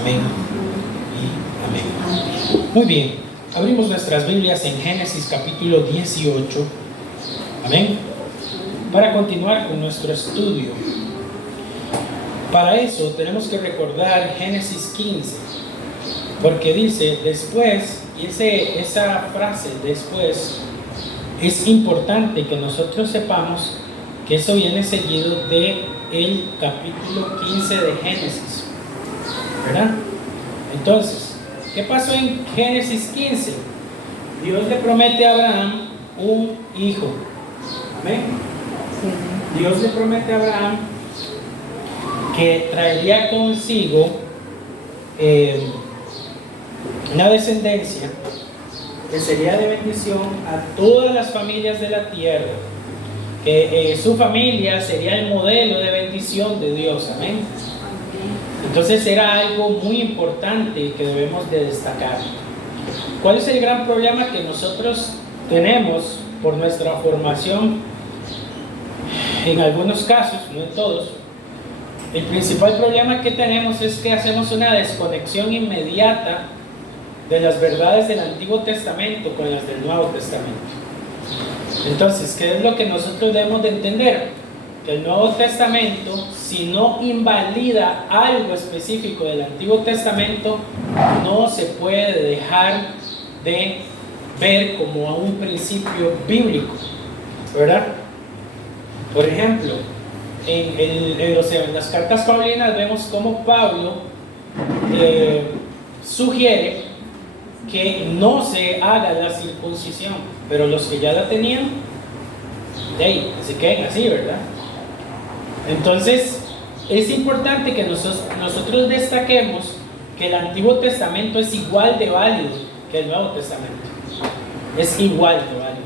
Amén y amén. Muy bien, abrimos nuestras Biblias en Génesis capítulo 18. Amén. Para continuar con nuestro estudio. Para eso tenemos que recordar Génesis 15, porque dice después, y esa frase después es importante que nosotros sepamos que eso viene seguido de el capítulo 15 de Génesis, ¿verdad? Entonces, ¿qué pasó en Génesis 15? Dios le promete a Abraham un hijo. ¿Amén? Dios le promete a Abraham que traería consigo una descendencia que sería de bendición a todas las familias de la tierra, que su familia sería el modelo de bendición de Dios. Amén. Entonces era algo muy importante que debemos de destacar. ¿Cuál es el gran problema que nosotros tenemos por nuestra formación? En algunos casos, no en todos. El principal problema que tenemos es que hacemos una desconexión inmediata de las verdades del Antiguo Testamento con las del Nuevo Testamento. Entonces, ¿qué es lo que nosotros debemos de entender? Que el Nuevo Testamento, si no invalida algo específico del Antiguo Testamento, no se puede dejar de ver como a un principio bíblico, ¿verdad? Por ejemplo, en las cartas paulinas vemos cómo Pablo sugiere que no se haga la circuncisión, pero los que ya la tenían, se queden así, ¿verdad? Entonces, es importante que nosotros destaquemos que el Antiguo Testamento es igual de válido que el Nuevo Testamento. Es igual de válido.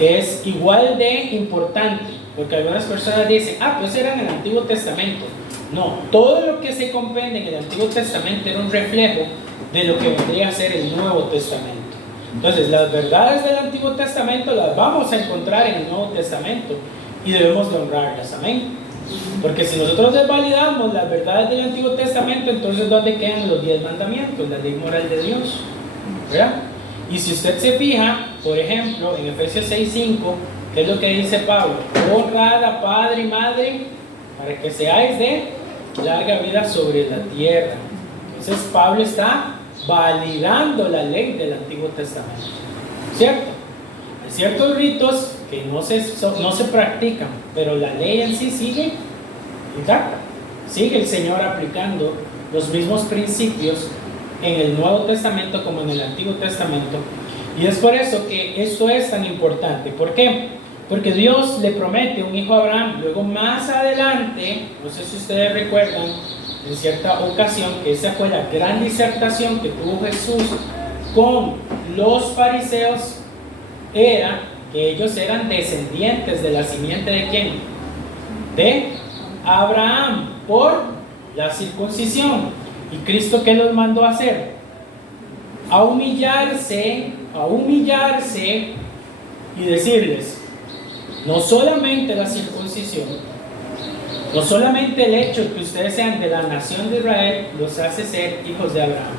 Es igual de importante, porque algunas personas dicen, pues era en el Antiguo Testamento. No, todo lo que se comprende en el Antiguo Testamento era un reflejo de lo que vendría a ser el Nuevo Testamento. Entonces, las verdades del Antiguo Testamento las vamos a encontrar en el Nuevo Testamento y debemos de honrarlas. Amén. Porque si nosotros desvalidamos las verdades del Antiguo Testamento, entonces ¿dónde quedan los 10 mandamientos? La ley moral de Dios, ¿verdad? Y si usted se fija, por ejemplo, en Efesios 6:5, ¿qué es lo que dice Pablo? Honrad a padre y madre para que seáis de larga vida sobre la tierra. Entonces Pablo está validando la ley del Antiguo Testamento, ¿cierto? Hay ciertos ritos que no se practican, pero la ley en sí sigue intacta. Sigue el Señor aplicando los mismos principios en el Nuevo Testamento como en el Antiguo Testamento. Y es por eso que esto es tan importante. ¿Por qué? Porque Dios le promete un hijo a Abraham. Luego más adelante, no sé si ustedes recuerdan, en cierta ocasión, que esa fue la gran disertación que tuvo Jesús con los fariseos, era que ellos eran descendientes de la simiente ¿de quién? De Abraham, por la circuncisión. ¿Y Cristo qué los mandó a hacer? A humillarse y decirles, no solamente la circuncisión, no solamente el hecho de que ustedes sean de la nación de Israel los hace ser hijos de Abraham.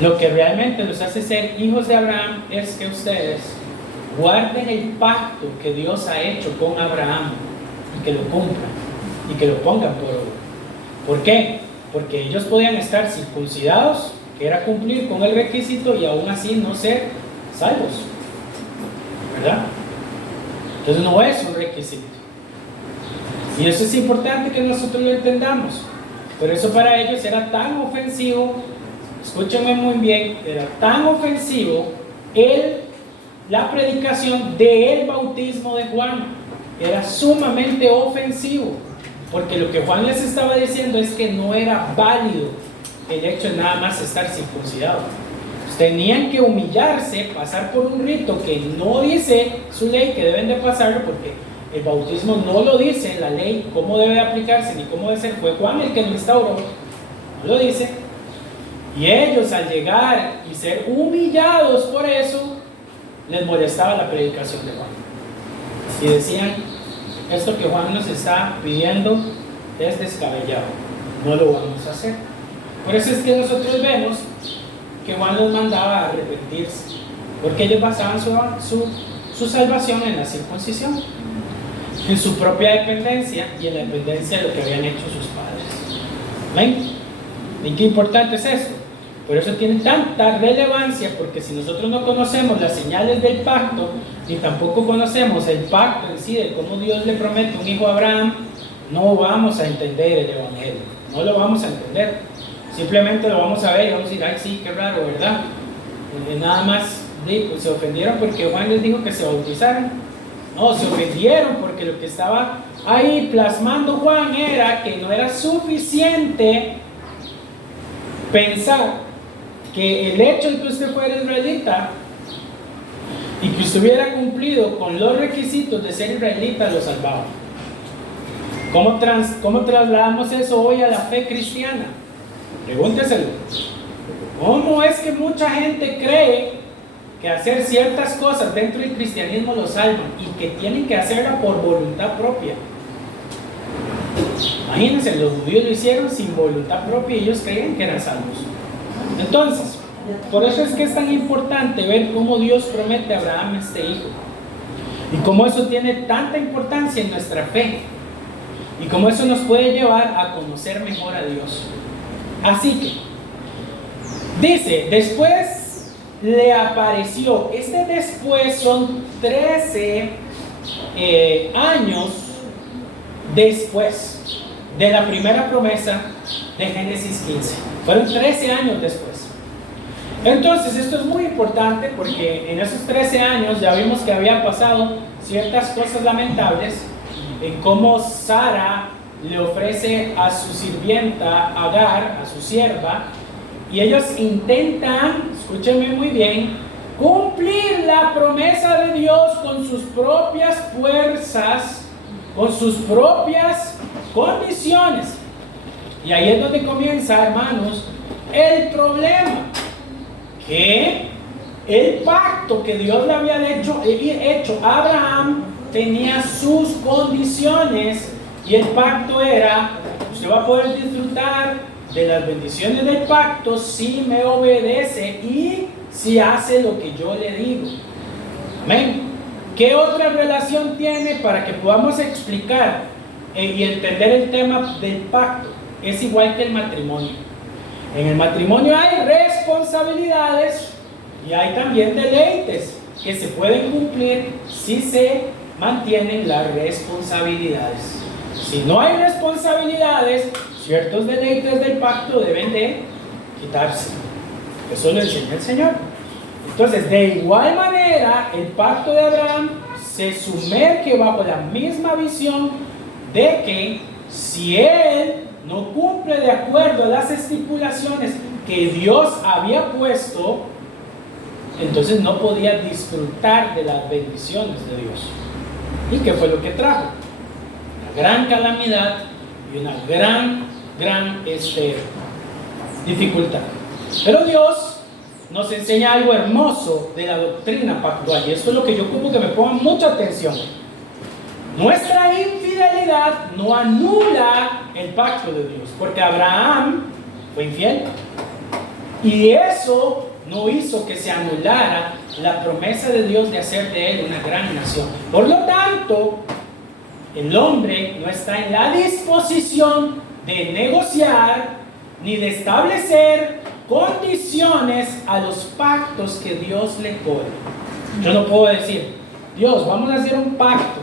Lo que realmente los hace ser hijos de Abraham es que ustedes guarden el pacto que Dios ha hecho con Abraham y que lo cumplan y que lo pongan por obra. ¿Por qué? Porque ellos podían estar circuncidados, que era cumplir con el requisito, y aún así no ser salvos, ¿verdad? Entonces no es un requisito. Y eso es importante que nosotros lo entendamos. Por eso para ellos era tan ofensivo, escúchenme muy bien, era tan ofensivo la predicación del bautismo de Juan. Era sumamente ofensivo, porque lo que Juan les estaba diciendo es que no era válido el hecho de nada más estar circuncidado. Tenían que humillarse, pasar por un rito que no dice su ley que deben de pasarlo, porque el bautismo no lo dice en la ley cómo debe aplicarse ni cómo debe ser. Fue Juan el que lo instauró, no lo dice. Y ellos, al llegar y ser humillados por eso, les molestaba la predicación de Juan y decían, esto que Juan nos está pidiendo es descabellado. no lo vamos a hacer. Por eso es que nosotros vemos que Juan los mandaba a arrepentirse, porque ellos basaban su salvación en la circuncisión, en su propia dependencia y en la dependencia de lo que habían hecho sus padres. ¿Ven? ¿Y qué importante es esto? Por eso tiene tanta relevancia, porque si nosotros no conocemos las señales del pacto, ni tampoco conocemos el pacto en sí, de cómo Dios le promete un hijo a Abraham, no vamos a entender el Evangelio, no lo vamos a entender. Simplemente lo vamos a ver y vamos a decir, ay sí, qué raro, ¿verdad? Nada más, pues, se ofendieron porque Juan les dijo que se bautizaran. No, se ofendieron porque lo que estaba ahí plasmando Juan era que no era suficiente pensar que el hecho de que usted fuera israelita y que usted hubiera cumplido con los requisitos de ser israelita lo salvaba. ¿Cómo trasladamos eso hoy a la fe cristiana? Pregúnteselo. ¿Cómo es que mucha gente cree que hacer ciertas cosas dentro del cristianismo lo salvan y que tienen que hacerla por voluntad propia? Imagínense, los judíos lo hicieron sin voluntad propia y ellos creían que eran salvos. Entonces, por eso es que es tan importante ver cómo Dios promete a Abraham este hijo y cómo eso tiene tanta importancia en nuestra fe y cómo eso nos puede llevar a conocer mejor a Dios. Así que dice, después le apareció. Este después son 13 años después de la primera promesa de Génesis 15. Fueron 13 años después. Entonces esto es muy importante porque en esos 13 años ya vimos que había pasado ciertas cosas lamentables, en cómo Sara le ofrece a su sirvienta Agar, a su sierva, y ellos intentan, escúchenme muy bien, cumplir la promesa de Dios con sus propias fuerzas, con sus propias condiciones. Y ahí es donde comienza, hermanos, el problema, que el pacto que Dios le había hecho a Abraham tenía sus condiciones, y el pacto era: usted va a poder disfrutar de las bendiciones del pacto si me obedece y si hace lo que yo le digo. Amén. ¿Qué otra relación tiene para que podamos explicar y entender el tema del pacto? Es igual que el matrimonio. En el matrimonio hay responsabilidades y hay también deleites que se pueden cumplir si se mantienen las responsabilidades. Si no hay responsabilidades, ciertos deleites del pacto deben de quitarse. Eso lo enseña el Señor. Entonces, de igual manera, el pacto de Abraham se sumerge bajo la misma visión de que si él no cumple de acuerdo a las estipulaciones que Dios había puesto, entonces no podía disfrutar de las bendiciones de Dios. ¿Y qué fue lo que trajo? Una gran calamidad y una gran dificultad. Pero Dios nos enseña algo hermoso de la doctrina pactual, y esto es lo que yo ocupo que me pongan mucha atención. Nuestra infidelidad no anula el pacto de Dios, porque Abraham fue infiel, y eso no hizo que se anulara la promesa de Dios de hacer de él una gran nación. Por lo tanto, el hombre no está en la disposición de negociar ni de establecer condiciones a los pactos que Dios le pone. Yo no puedo decir: Dios, vamos a hacer un pacto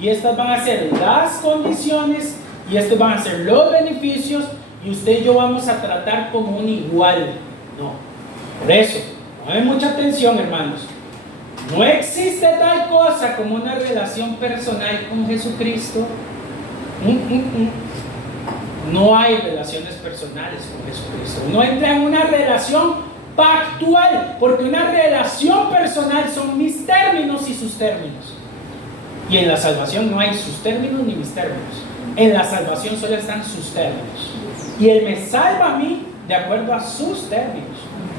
y estas van a ser las condiciones y estos van a ser los beneficios, y usted y yo vamos a tratar como un igual. No. Por eso, pongan mucha atención, hermanos. No existe tal cosa como una relación personal con Jesucristo. No hay relaciones personales con Jesucristo. No entra en una relación pactual, porque una relación personal son mis términos y sus términos. Y en la salvación no hay sus términos ni mis términos. En la salvación solo están sus términos. Y Él me salva a mí de acuerdo a sus términos,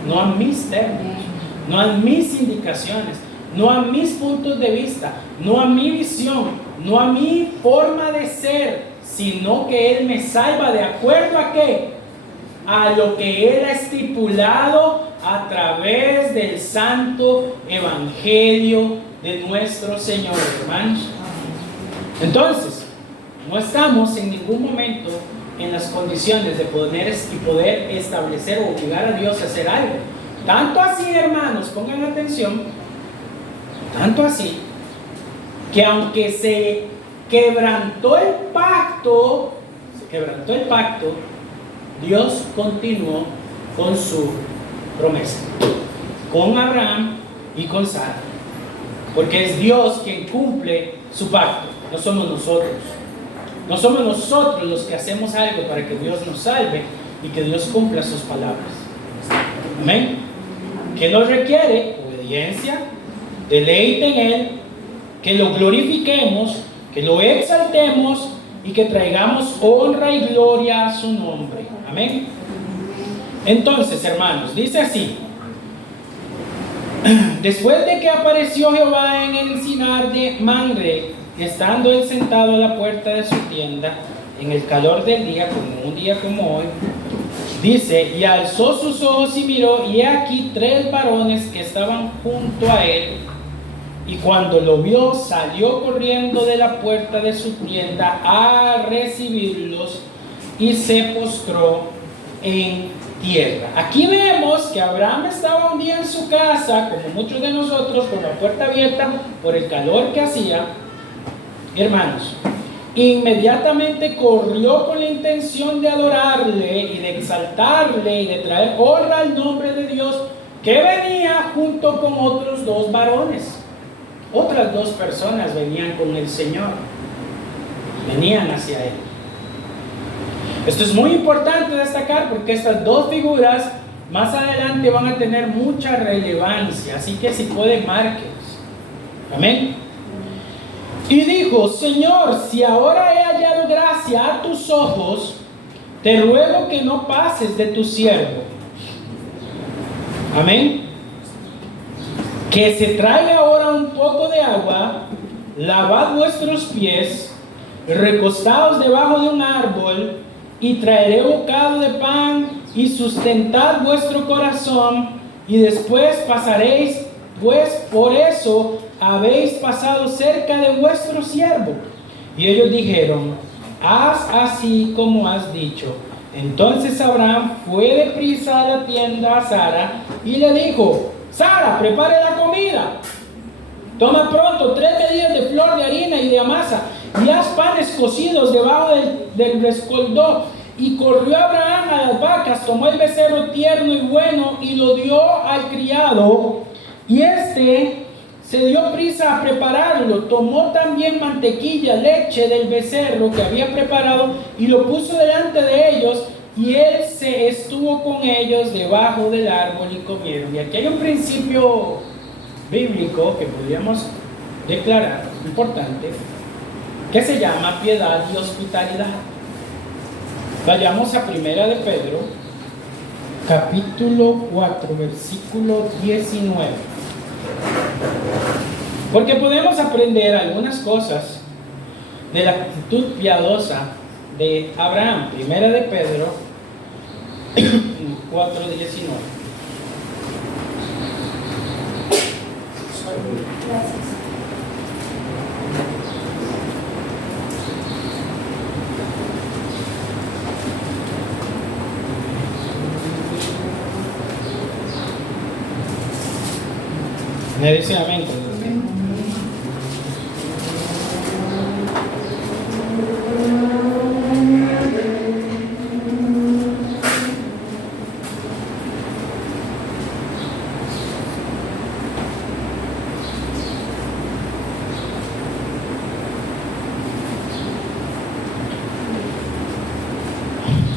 no a mis términos, no a mis indicaciones, no a mis puntos de vista, no a mi visión, no a mi forma de ser, sino que Él me salva de acuerdo a qué, a lo que Él ha estipulado a través del santo evangelio de nuestro Señor, hermanos. Entonces, no estamos en ningún momento en las condiciones de poder establecer o obligar a Dios a hacer algo. Tanto así, hermanos, pongan atención, tanto así, que aunque se quebrantó el pacto, Dios continuó con su promesa, con Abraham y con Sara, porque es Dios quien cumple su pacto, no somos nosotros. No somos nosotros los que hacemos algo para que Dios nos salve y que Dios cumpla sus palabras. Amén. ¿Qué nos requiere? Obediencia, deleite en Él, que lo glorifiquemos, que lo exaltemos y que traigamos honra y gloria a su nombre. Amén. Entonces, hermanos, dice así: después de que apareció Jehová en el encinar de Mamre, estando él sentado a la puerta de su tienda, en el calor del día, como un día como hoy, dice, y alzó sus ojos y miró, y he aquí 3 varones que estaban junto a él, y cuando lo vio, salió corriendo de la puerta de su tienda a recibirlos, y se postró en tierra. Aquí vemos que Abraham estaba un día en su casa, como muchos de nosotros, con la puerta abierta por el calor que hacía. Hermanos, inmediatamente corrió con la intención de adorarle y de exaltarle y de traer honra al nombre de Dios, que venía junto con otros 2 varones. Otras 2 personas venían con el Señor, venían hacia Él. Esto es muy importante destacar, porque estas 2 figuras más adelante van a tener mucha relevancia, así que si pueden, márquenlas. Amén. Y dijo, Señor, si ahora he hallado gracia a tus ojos, te ruego que no pases de tu siervo. Amén. Que se traiga ahora un poco de agua, lavad vuestros pies, recostaos debajo de un árbol, y traeré bocado de pan, y sustentad vuestro corazón, y después pasaréis, pues por eso habéis pasado cerca de vuestro siervo. Y ellos dijeron, haz así como has dicho. Entonces Abraham fue deprisa a la tienda a Sara y le dijo, Sara, prepare la comida. Toma pronto 3 medidas de flor de harina y de amasa, y haz panes cocidos debajo del rescoldo. Y corrió Abraham a las vacas, tomó el becerro tierno y bueno, y lo dio al criado, y este se dio prisa a prepararlo. Tomó también mantequilla, leche del becerro que había preparado, y lo puso delante de ellos, y él se estuvo con ellos debajo del árbol y comieron. Y aquí hay un principio bíblico que podríamos declarar importante, que se llama piedad y hospitalidad. Vayamos a 1 de Pedro, capítulo 4, versículo 19. Porque podemos aprender algunas cosas de la actitud piadosa de Abraham. 1 de Pedro 4, 19. Gracias. Me dice amén.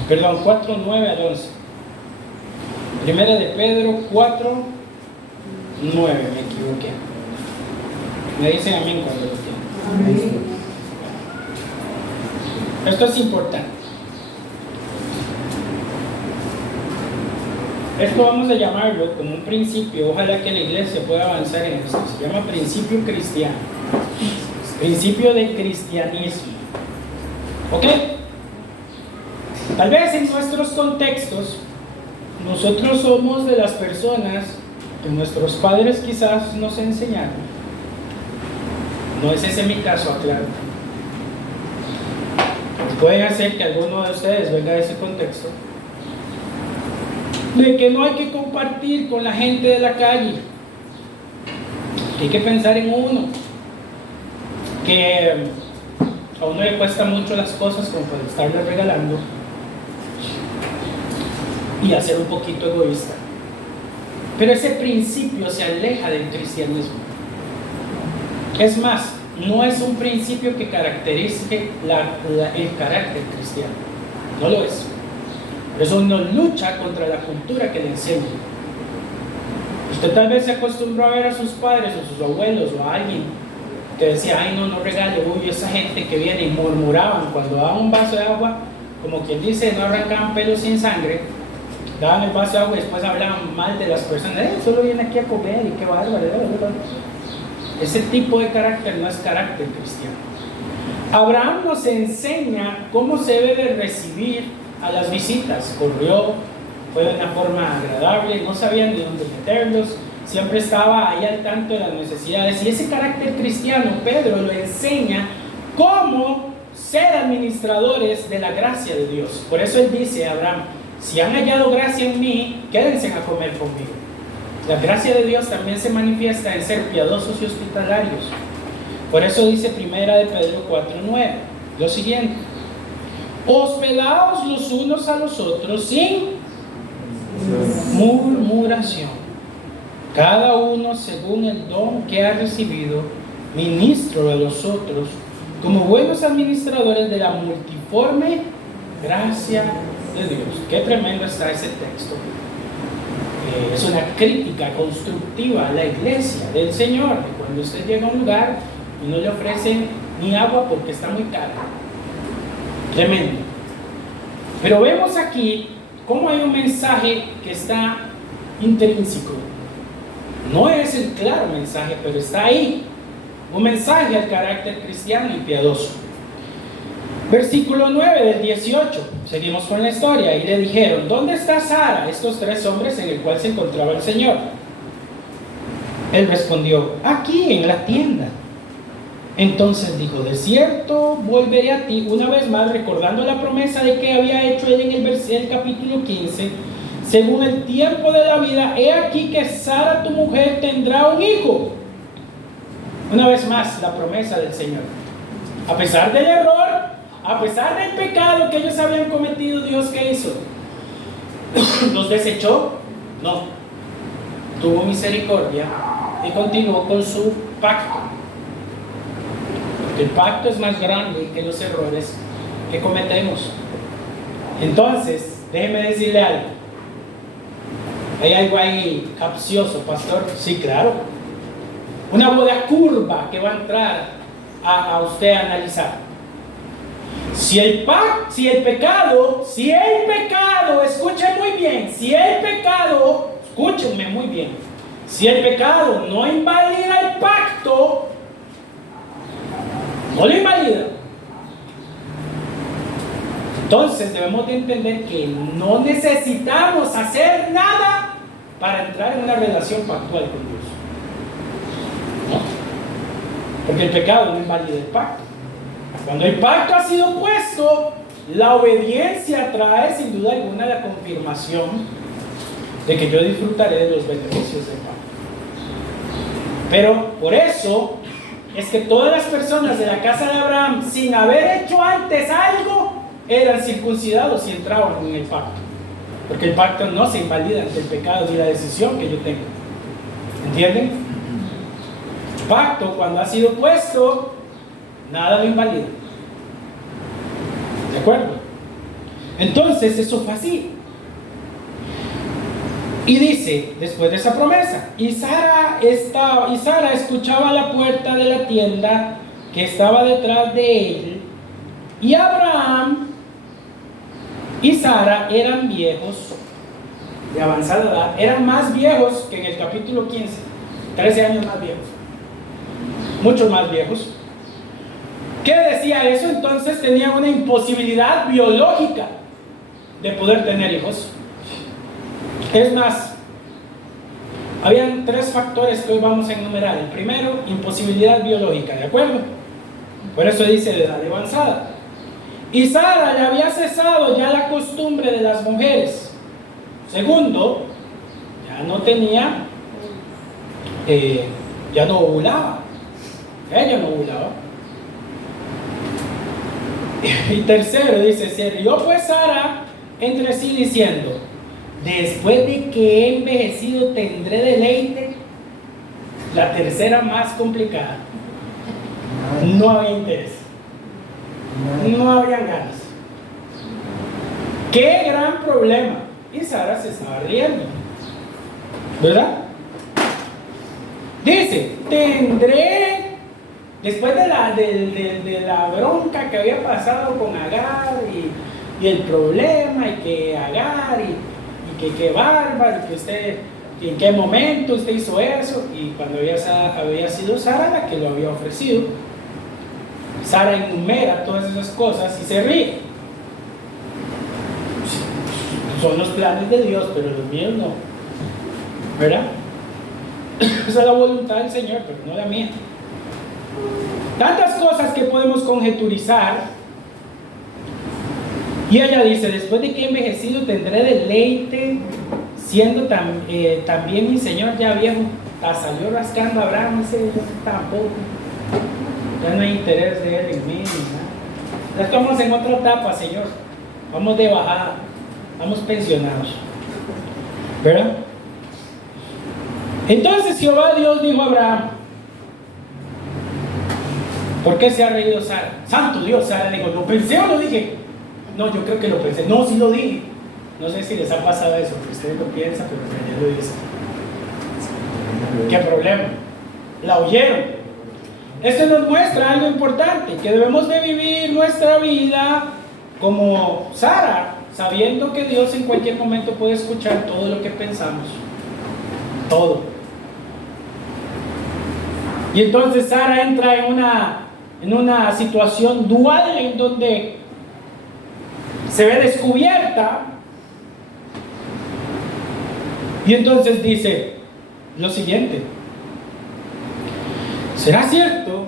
Perdón, 4, 9 al 11. 1 de Pedro 4, 9, me equivoqué. Me dicen amén cuando lo tienen. Amén. Esto es importante. Esto vamos a llamarlo como un principio. Ojalá que la iglesia pueda avanzar en esto. Se llama principio cristiano. Principio del cristianismo. ¿Ok? Tal vez en nuestros contextos, nosotros somos de las personas que nuestros padres quizás nos enseñaron. No es ese mi caso, aclaro. Pueden hacer que alguno de ustedes venga de ese contexto, de que no hay que compartir con la gente de la calle, que hay que pensar en uno, que a uno le cuesta mucho las cosas como para estarle regalando, y a ser un poquito egoísta. Pero ese principio se aleja del cristianismo. Es más, no es un principio que caracterice el carácter cristiano. No lo es. Por eso uno lucha contra la cultura que le enseña. Usted tal vez se acostumbró a ver a sus padres o sus abuelos o a alguien que decía, ay no regale, uy, esa gente que viene, y murmuraban cuando daban un vaso de agua, como quien dice, no arrancaban pelos sin sangre, daban el vaso de agua y después hablaban mal de las personas, solo viene aquí a comer y qué bárbaro. Ese tipo de carácter no es carácter cristiano. Abraham nos enseña cómo se debe de recibir a las visitas. Corrió, fue de una forma agradable, no sabían ni dónde meterlos, siempre estaba ahí al tanto de las necesidades. Y ese carácter cristiano, Pedro lo enseña cómo ser administradores de la gracia de Dios. Por eso él dice a Abraham, si han hallado gracia en mí, quédense a comer conmigo. La gracia de Dios también se manifiesta en ser piadosos y hospitalarios. Por eso dice primera de Pedro 4:9, lo siguiente: hospedaos los unos a los otros sin murmuración, cada uno según el don que ha recibido, ministro de los otros, como buenos administradores de la multiforme gracia de Dios. Qué tremendo está ese texto. Es una crítica constructiva a la iglesia del Señor, que cuando usted llega a un lugar y no le ofrecen ni agua porque está muy cara. Tremendo. Pero vemos aquí cómo hay un mensaje que está intrínseco. No es el claro mensaje, pero está ahí. Un mensaje al carácter cristiano y piadoso. Versículo 9 del 18, seguimos con la historia. Y le dijeron, ¿dónde está Sara? Estos tres hombres en el cual se encontraba el Señor. Él respondió, aquí en la tienda. Entonces dijo, de cierto volveré a ti, una vez más recordando la promesa de que había hecho él en el capítulo 15, según el tiempo de la vida, he aquí que Sara tu mujer tendrá un hijo. Una vez más la promesa del Señor. A pesar del error, a pesar del pecado que ellos habían cometido, Dios, ¿qué hizo? ¿Los desechó? No. Tuvo misericordia y continuó con su pacto. Porque el pacto es más grande que los errores que cometemos. Entonces, déjeme decirle algo. ¿Hay algo ahí capcioso, pastor? Sí, claro. Una boda curva que va a entrar a usted a analizar. Si el pecado, escuchen muy bien, escúchenme muy bien, si el pecado no invalida el pacto, no lo invalida. Entonces debemos de entender que no necesitamos hacer nada para entrar en una relación pactual con Dios. ¿No? Porque el pecado no invalida el pacto. Cuando el pacto ha sido puesto, la obediencia trae sin duda alguna la confirmación de que yo disfrutaré de los beneficios del pacto. Pero por eso es que todas las personas de la casa de Abraham, sin haber hecho antes algo, eran circuncidados y entraban en el pacto. Porque el pacto no se invalida ante el pecado ni la decisión que yo tengo. ¿Entienden? El pacto, cuando ha sido puesto, nada lo invalida. ¿De acuerdo? Entonces eso fue así. Y dice, después de esa promesa, y Sara escuchaba a la puerta de la tienda que estaba detrás de él, y Abraham y Sara eran viejos, de avanzada edad, eran más viejos que en el capítulo 15, 13 años más viejos, muchos más viejos, ¿Qué decía eso? Entonces tenía una imposibilidad biológica de poder tener hijos. Es más, habían 3 factores que hoy vamos a enumerar. El primero, imposibilidad biológica, ¿de acuerdo? Por eso dice de edad avanzada. Y Sara le había cesado ya la costumbre de las mujeres. Segundo, ya no tenía, ya no ovulaba. Ella no ovulaba. Y tercero, dice, se rió pues Sara entre sí diciendo: después de que he envejecido tendré deleite. La tercera más complicada. No había interés. No habían ganas. ¡Qué gran problema! Y Sara se estaba riendo, ¿verdad? Dice, tendré, después de la bronca que había pasado con Agar y el problema, y que Agar, y que qué bárbaro, que usted, y en qué momento usted hizo eso, y cuando había sido Sara la que lo había ofrecido. Sara enumera todas esas cosas y se ríe. Son los planes de Dios, pero los míos no, ¿verdad? Esa es la voluntad del Señor, pero no la mía. Tantas cosas que podemos conjeturizar. Y ella dice, después de que he envejecido tendré deleite, siendo también mi Señor ya viejo. Salió rascando a Abraham, dice, yo tampoco. Ya no hay interés de él en mí, ¿no? Ya estamos en otra etapa, Señor. Vamos de bajada, vamos pensionados, ¿verdad? Entonces Jehová Dios dijo a Abraham: ¿por qué se ha reído Sara? Santo Dios, Sara dijo, ¿lo pensé o lo dije? No, yo creo que lo pensé. No, sí lo dije. No sé si les ha pasado eso, que ustedes lo piensan, pero que ya lo dicen. ¿Qué problema? La oyeron. Esto nos muestra algo importante, que debemos de vivir nuestra vida como Sara, sabiendo que Dios en cualquier momento puede escuchar todo lo que pensamos. Todo. Y entonces Sara entra en una situación dual en donde se ve descubierta. Y entonces dice lo siguiente: ¿será cierto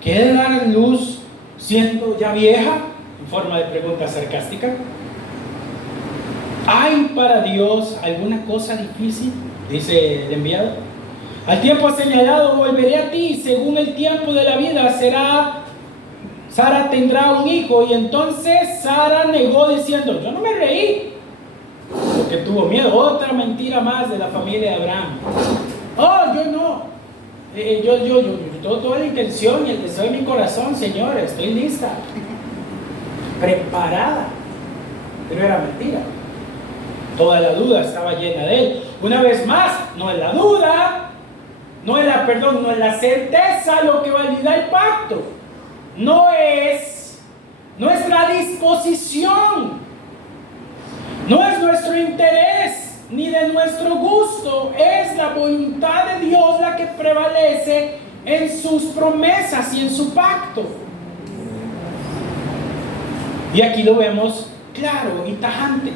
que he de dar luz siendo ya vieja? En forma de pregunta sarcástica. ¿Hay para Dios alguna cosa difícil? Dice el enviado. Al tiempo señalado volveré a ti, según el tiempo de la vida Sara tendrá un hijo. Y entonces Sara negó diciendo, yo no me reí, porque tuvo miedo. Otra mentira más de la familia de Abraham. Oh, yo no. Yo tengo toda la intención y el deseo de mi corazón, Señor, estoy lista, preparada. Pero era mentira. Toda la duda estaba llena de él. Una vez más, no es la duda, no es la certeza lo que valida el pacto. No es nuestra disposición, no es nuestro interés, ni de nuestro gusto. Es la voluntad de Dios la que prevalece en sus promesas y en su pacto. Y aquí lo vemos claro y tajante.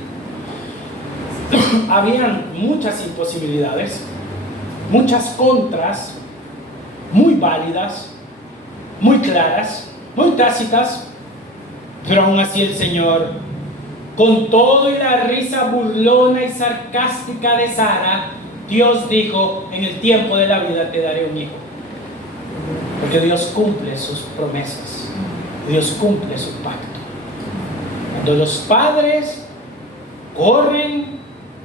Habían muchas imposibilidades, muchas contras, muy válidas, muy claras, muy tácitas, pero aún así el Señor, con todo y la risa burlona y sarcástica de Sara, Dios dijo, en el tiempo de la vida te daré un hijo. Porque Dios cumple sus promesas, Dios cumple su pacto. Cuando los padres corren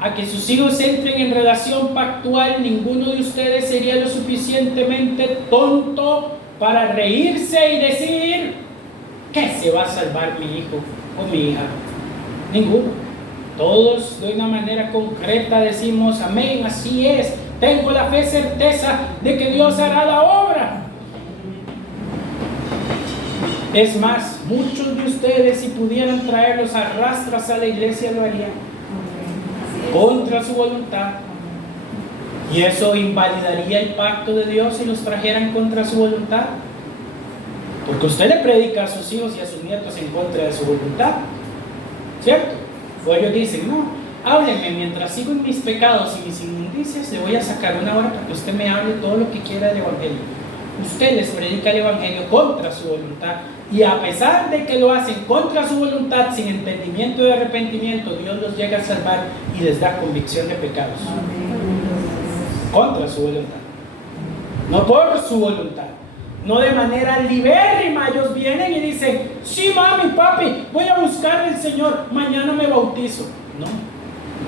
a que sus hijos entren en relación pactual, ninguno de ustedes sería lo suficientemente tonto para reírse y decir, ¿qué se va a salvar mi hijo o mi hija? Ninguno. Todos de una manera concreta decimos, amén, así es, tengo la fe certeza de que Dios hará la obra. Es más, muchos de ustedes, si pudieran traerlos a rastras a la iglesia, lo harían contra su voluntad. Y eso invalidaría el pacto de Dios si los trajeran contra su voluntad. Porque usted le predica a sus hijos y a sus nietos en contra de su voluntad, ¿cierto? O ellos dicen, no, háblenme mientras sigo en mis pecados y mis inmundicias, le voy a sacar una hora para que usted me hable todo lo que quiera del Evangelio. Usted les predica el Evangelio contra su voluntad, y a pesar de que lo hacen contra su voluntad, sin entendimiento y arrepentimiento, Dios los llega a salvar y les da convicción de pecados. Contra su voluntad, no por su voluntad. No de manera libérrima. Ellos vienen y dicen, sí, mami, papi, voy a buscar al Señor, mañana me bautizo. No,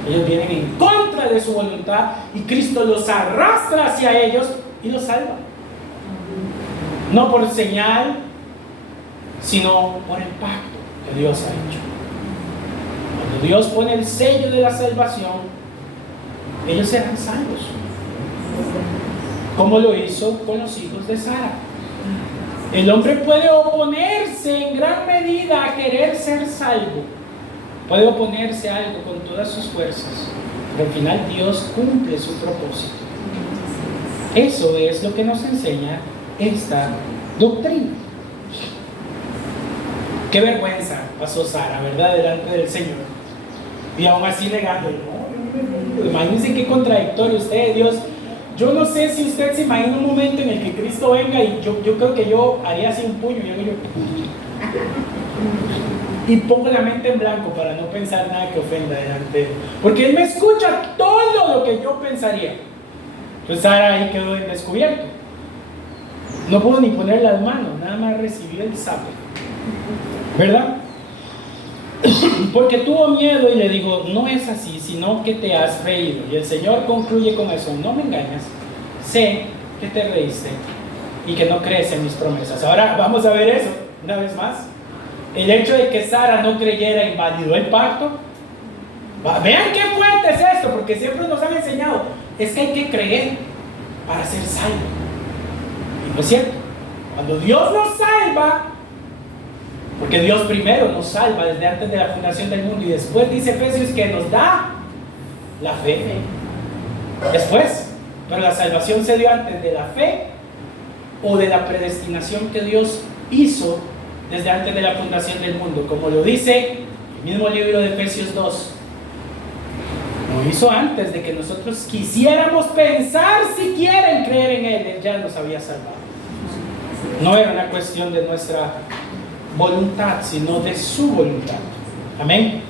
ellos vienen en contra de su voluntad y Cristo los arrastra hacia ellos y los salva. No por señal, sino por el pacto que Dios ha hecho. Cuando Dios pone el sello de la salvación, ellos serán salvos, como lo hizo con los hijos de Sara. El hombre puede oponerse en gran medida a querer ser salvo, puede oponerse a algo con todas sus fuerzas, pero al final Dios cumple su propósito. Eso es lo que nos enseña esta doctrina. Qué vergüenza pasó Sara, ¿verdad?, delante del Señor, y aún así negando. No, imagínense qué contradictorio usted, Dios. Yo no sé si usted se imagina un momento en el que Cristo venga y yo creo que yo haría así un puño y pongo la mente en blanco para no pensar nada que ofenda delante de él, porque Él me escucha todo lo que yo pensaría. Entonces Sara ahí quedó en descubierto, no pudo ni poner las manos, nada más recibió el zape, ¿verdad? Porque tuvo miedo y le dijo, no es así, sino que te has reído. Y el Señor concluye con eso, no me engañas, sé que te reíste y que no crees en mis promesas. Ahora vamos a ver eso una vez más. El hecho de que Sara no creyera invalidó el pacto. Vean qué fuerte es esto, porque siempre nos han enseñado, es que hay que creer para ser salvo. Y no es cierto. Cuando Dios nos salva, porque Dios primero nos salva desde antes de la fundación del mundo, y después dice Efesios que nos da la fe. Después, pero la salvación se dio antes de la fe o de la predestinación que Dios hizo desde antes de la fundación del mundo, como lo dice el mismo libro de Efesios 2. Lo hizo antes de que nosotros quisiéramos pensar siquiera en creer en Él. Él ya nos había salvado. No era una cuestión de nuestra voluntad, sino de su voluntad. Amén.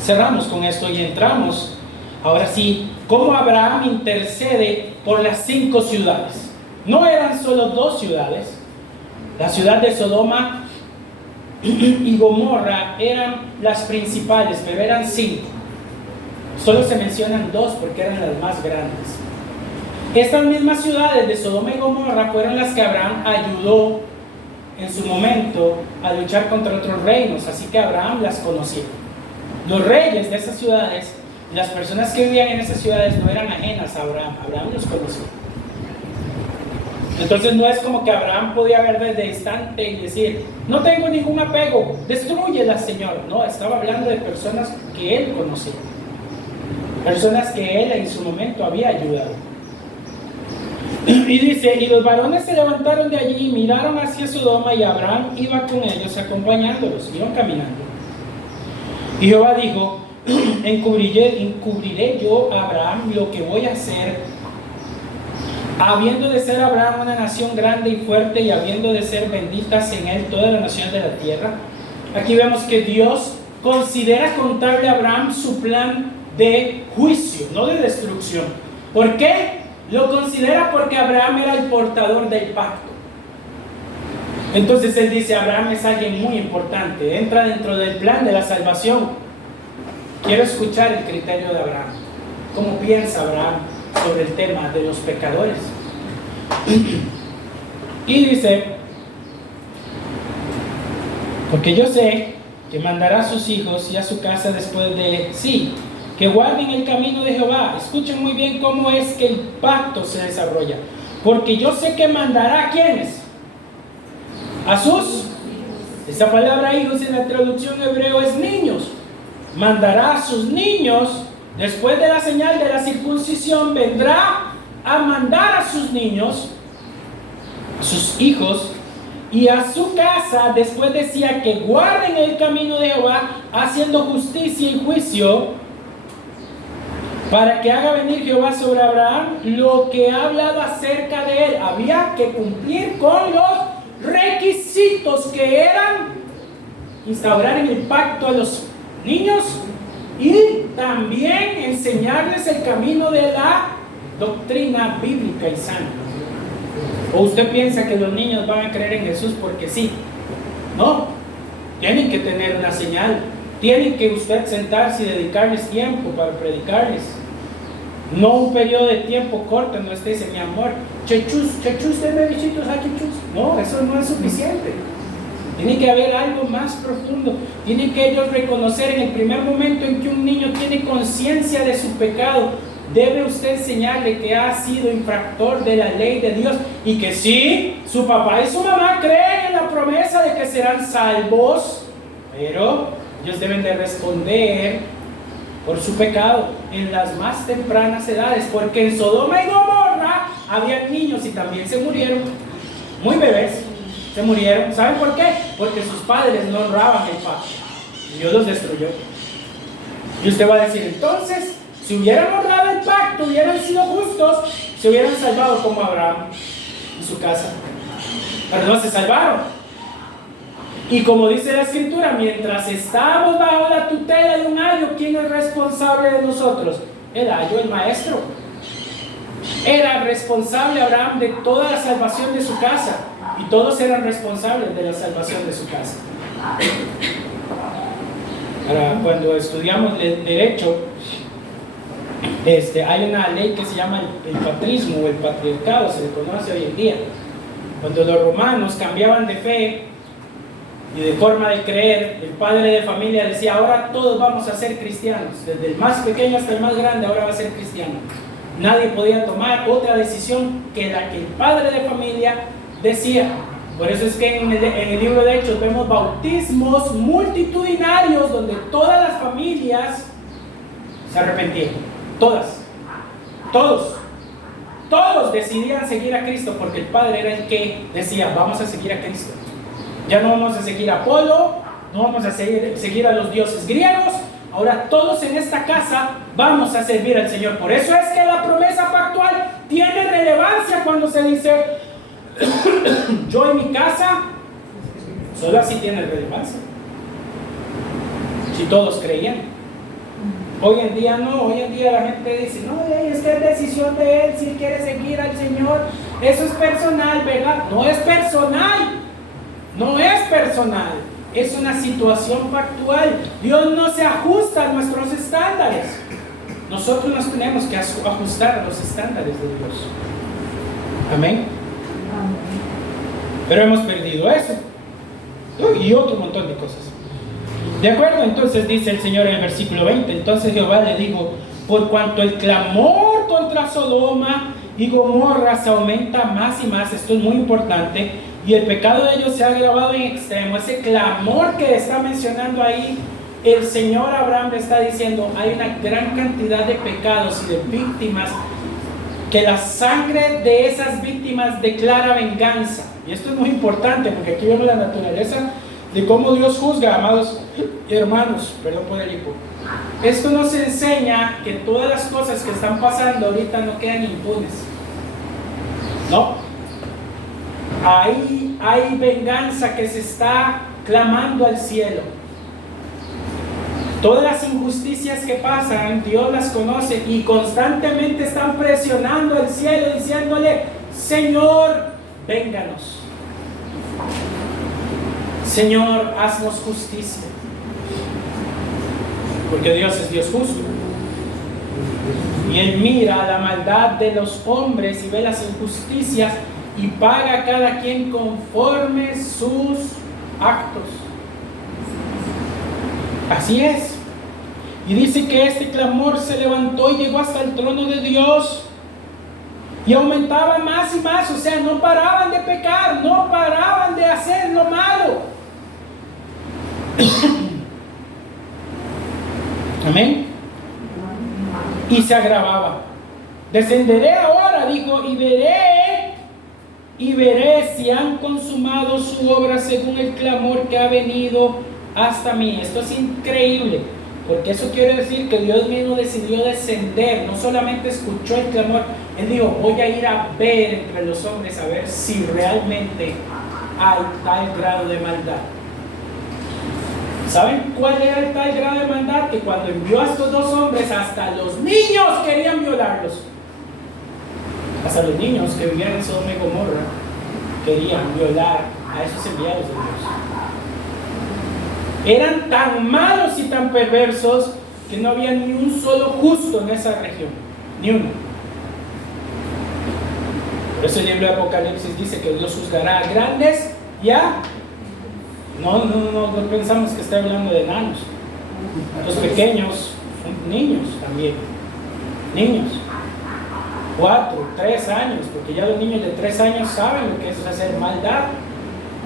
Cerramos con esto y entramos ahora sí, cómo Abraham intercede por las 5 ciudades. No eran solo 2 ciudades. La ciudad de Sodoma y Gomorra eran las principales, pero eran 5. Solo se mencionan 2 porque eran las más grandes. Estas mismas ciudades de Sodoma y Gomorra fueron las que Abraham ayudó en su momento a luchar contra otros reinos, así que Abraham las conocía. Los reyes de esas ciudades, las personas que vivían en esas ciudades no eran ajenas a Abraham, Abraham los conocía. Entonces no es como que Abraham podía ver desde distante y decir, no tengo ningún apego, destrúyelas, Señor. No, estaba hablando de personas que él conocía, personas que él en su momento había ayudado. Y dice, y los varones se levantaron de allí y miraron hacia Sodoma, y Abraham iba con ellos acompañándolos, iban caminando. Y Jehová dijo, encubriré yo a Abraham lo que voy a hacer, habiendo de ser Abraham una nación grande y fuerte, y habiendo de ser benditas en él todas las naciones de la tierra. Aquí vemos que Dios considera contable a Abraham su plan de juicio, no de destrucción. ¿Por qué? Lo considera porque Abraham era el portador del pacto. Entonces él dice, Abraham es alguien muy importante, entra dentro del plan de la salvación. Quiero escuchar el criterio de Abraham. ¿Cómo piensa Abraham sobre el tema de los pecadores? Y dice, porque yo sé que mandará a sus hijos y a su casa después de sí, que guarden el camino de Jehová. Escuchen muy bien cómo es que el pacto se desarrolla. Porque yo sé que mandará ¿a quiénes? A sus. Esa palabra hijos en la traducción hebreo es niños. Mandará a sus niños. Después de la señal de la circuncisión vendrá a mandar a sus niños, a sus hijos, y a su casa. Después decía que guarden el camino de Jehová, haciendo justicia y juicio, para que haga venir Jehová sobre Abraham lo que ha hablado acerca de él. Había que cumplir con los requisitos que eran instaurar en el pacto a los niños y también enseñarles el camino de la doctrina bíblica y sana. ¿O usted piensa que los niños van a creer en Jesús porque sí? No, tienen que tener una señal, tienen que usted sentarse y dedicarles tiempo para predicarles. No un periodo de tiempo corto, no esté ese mi amor, chechus, denme besitos a chechus. No, eso no es suficiente. Tiene que haber algo más profundo. Tienen que ellos reconocer en el primer momento en que un niño tiene conciencia de su pecado. Debe usted enseñarle que ha sido infractor de la ley de Dios y que sí, su papá y su mamá creen en la promesa de que serán salvos, pero ellos deben de responder por su pecado en las más tempranas edades, porque en Sodoma y Gomorra había niños y también se murieron, muy bebés, se murieron. ¿Saben por qué? Porque sus padres no honraban el pacto y Dios los destruyó. Y usted va a decir, entonces, si hubieran honrado el pacto, hubieran sido justos, se hubieran salvado como Abraham y su casa. Pero no se salvaron. Y como dice la Escritura, mientras estábamos bajo la tutela de un ayo, ¿quién es responsable de nosotros? El ayo, el maestro. Era responsable Abraham de toda la salvación de su casa. Y todos eran responsables de la salvación de su casa. Ahora, cuando estudiamos derecho, hay una ley que se llama el patrismo o el patriarcado, se le conoce hoy en día. Cuando los romanos cambiaban de fe y de forma de creer, el padre de familia decía, ahora todos vamos a ser cristianos, desde el más pequeño hasta el más grande, ahora va a ser cristiano. Nadie podía tomar otra decisión que la que el padre de familia decía. Por eso es que en el libro de Hechos vemos bautismos multitudinarios donde todas las familias se arrepentieron. Todos decidían seguir a Cristo porque el Padre era el que decía, vamos a seguir a Cristo. Ya no vamos a seguir a Apolo, no vamos a seguir a los dioses griegos, ahora todos en esta casa vamos a servir al Señor. Por eso es que la promesa pactual tiene relevancia cuando se dice, yo en mi casa, solo así tiene relevancia. Si todos creían. Hoy en día no, hoy en día la gente dice, no, es que es decisión de él si quiere seguir al Señor, eso es personal, ¿verdad? No es personal, es una situación factual. Dios no se ajusta a nuestros estándares, nosotros nos tenemos que ajustar a los estándares de Dios. Amén. Pero hemos perdido eso y otro montón de cosas. ¿De acuerdo? Entonces dice el Señor en el versículo 20, entonces Jehová le dijo, por cuanto el clamor contra Sodoma y Gomorra se aumenta más y más, esto es muy importante, y el pecado de ellos se ha agravado en extremo, ese clamor que está mencionando ahí, el Señor Abraham le está diciendo, hay una gran cantidad de pecados y de víctimas, que la sangre de esas víctimas declara venganza. Y esto es muy importante porque aquí vemos la naturaleza de cómo Dios juzga, amados hermanos, perdón por el hipo. Esto nos enseña que todas las cosas que están pasando ahorita no quedan impunes. No. Hay venganza que se está clamando al cielo. Todas las injusticias que pasan, Dios las conoce y constantemente están presionando al cielo diciéndole, Señor, vénganos. Señor, haznos justicia. Porque Dios es Dios justo. Y Él mira la maldad de los hombres y ve las injusticias y paga a cada quien conforme sus actos. Así es. Y dice que este clamor se levantó y llegó hasta el trono de Dios. Y aumentaba más y más, o sea, no paraban de pecar, no paraban de hacer lo malo. Amén. Y se agravaba. Descenderé ahora, dijo, y veré y veré si han consumado su obra según el clamor que ha venido hasta mí. Esto es increíble, porque eso quiere decir que Dios mismo decidió descender, no solamente escuchó el clamor, Él dijo, voy a ir a ver entre los hombres, a ver si realmente hay tal grado de maldad. ¿Saben cuál era el tal grado de maldad? Que cuando envió a estos dos hombres, hasta los niños querían violarlos. Hasta los niños que vivían en Sodoma y Gomorra querían violar a esos enviados de Dios. Eran tan malos y tan perversos que no había ni un solo justo en esa región, ni uno. Por eso el libro de Apocalipsis dice que Dios juzgará a grandes y a... No pensamos que está hablando de enanos. Los pequeños son niños también. Niños. 4, 3 años, porque ya los niños de 3 años saben lo que es hacer maldad.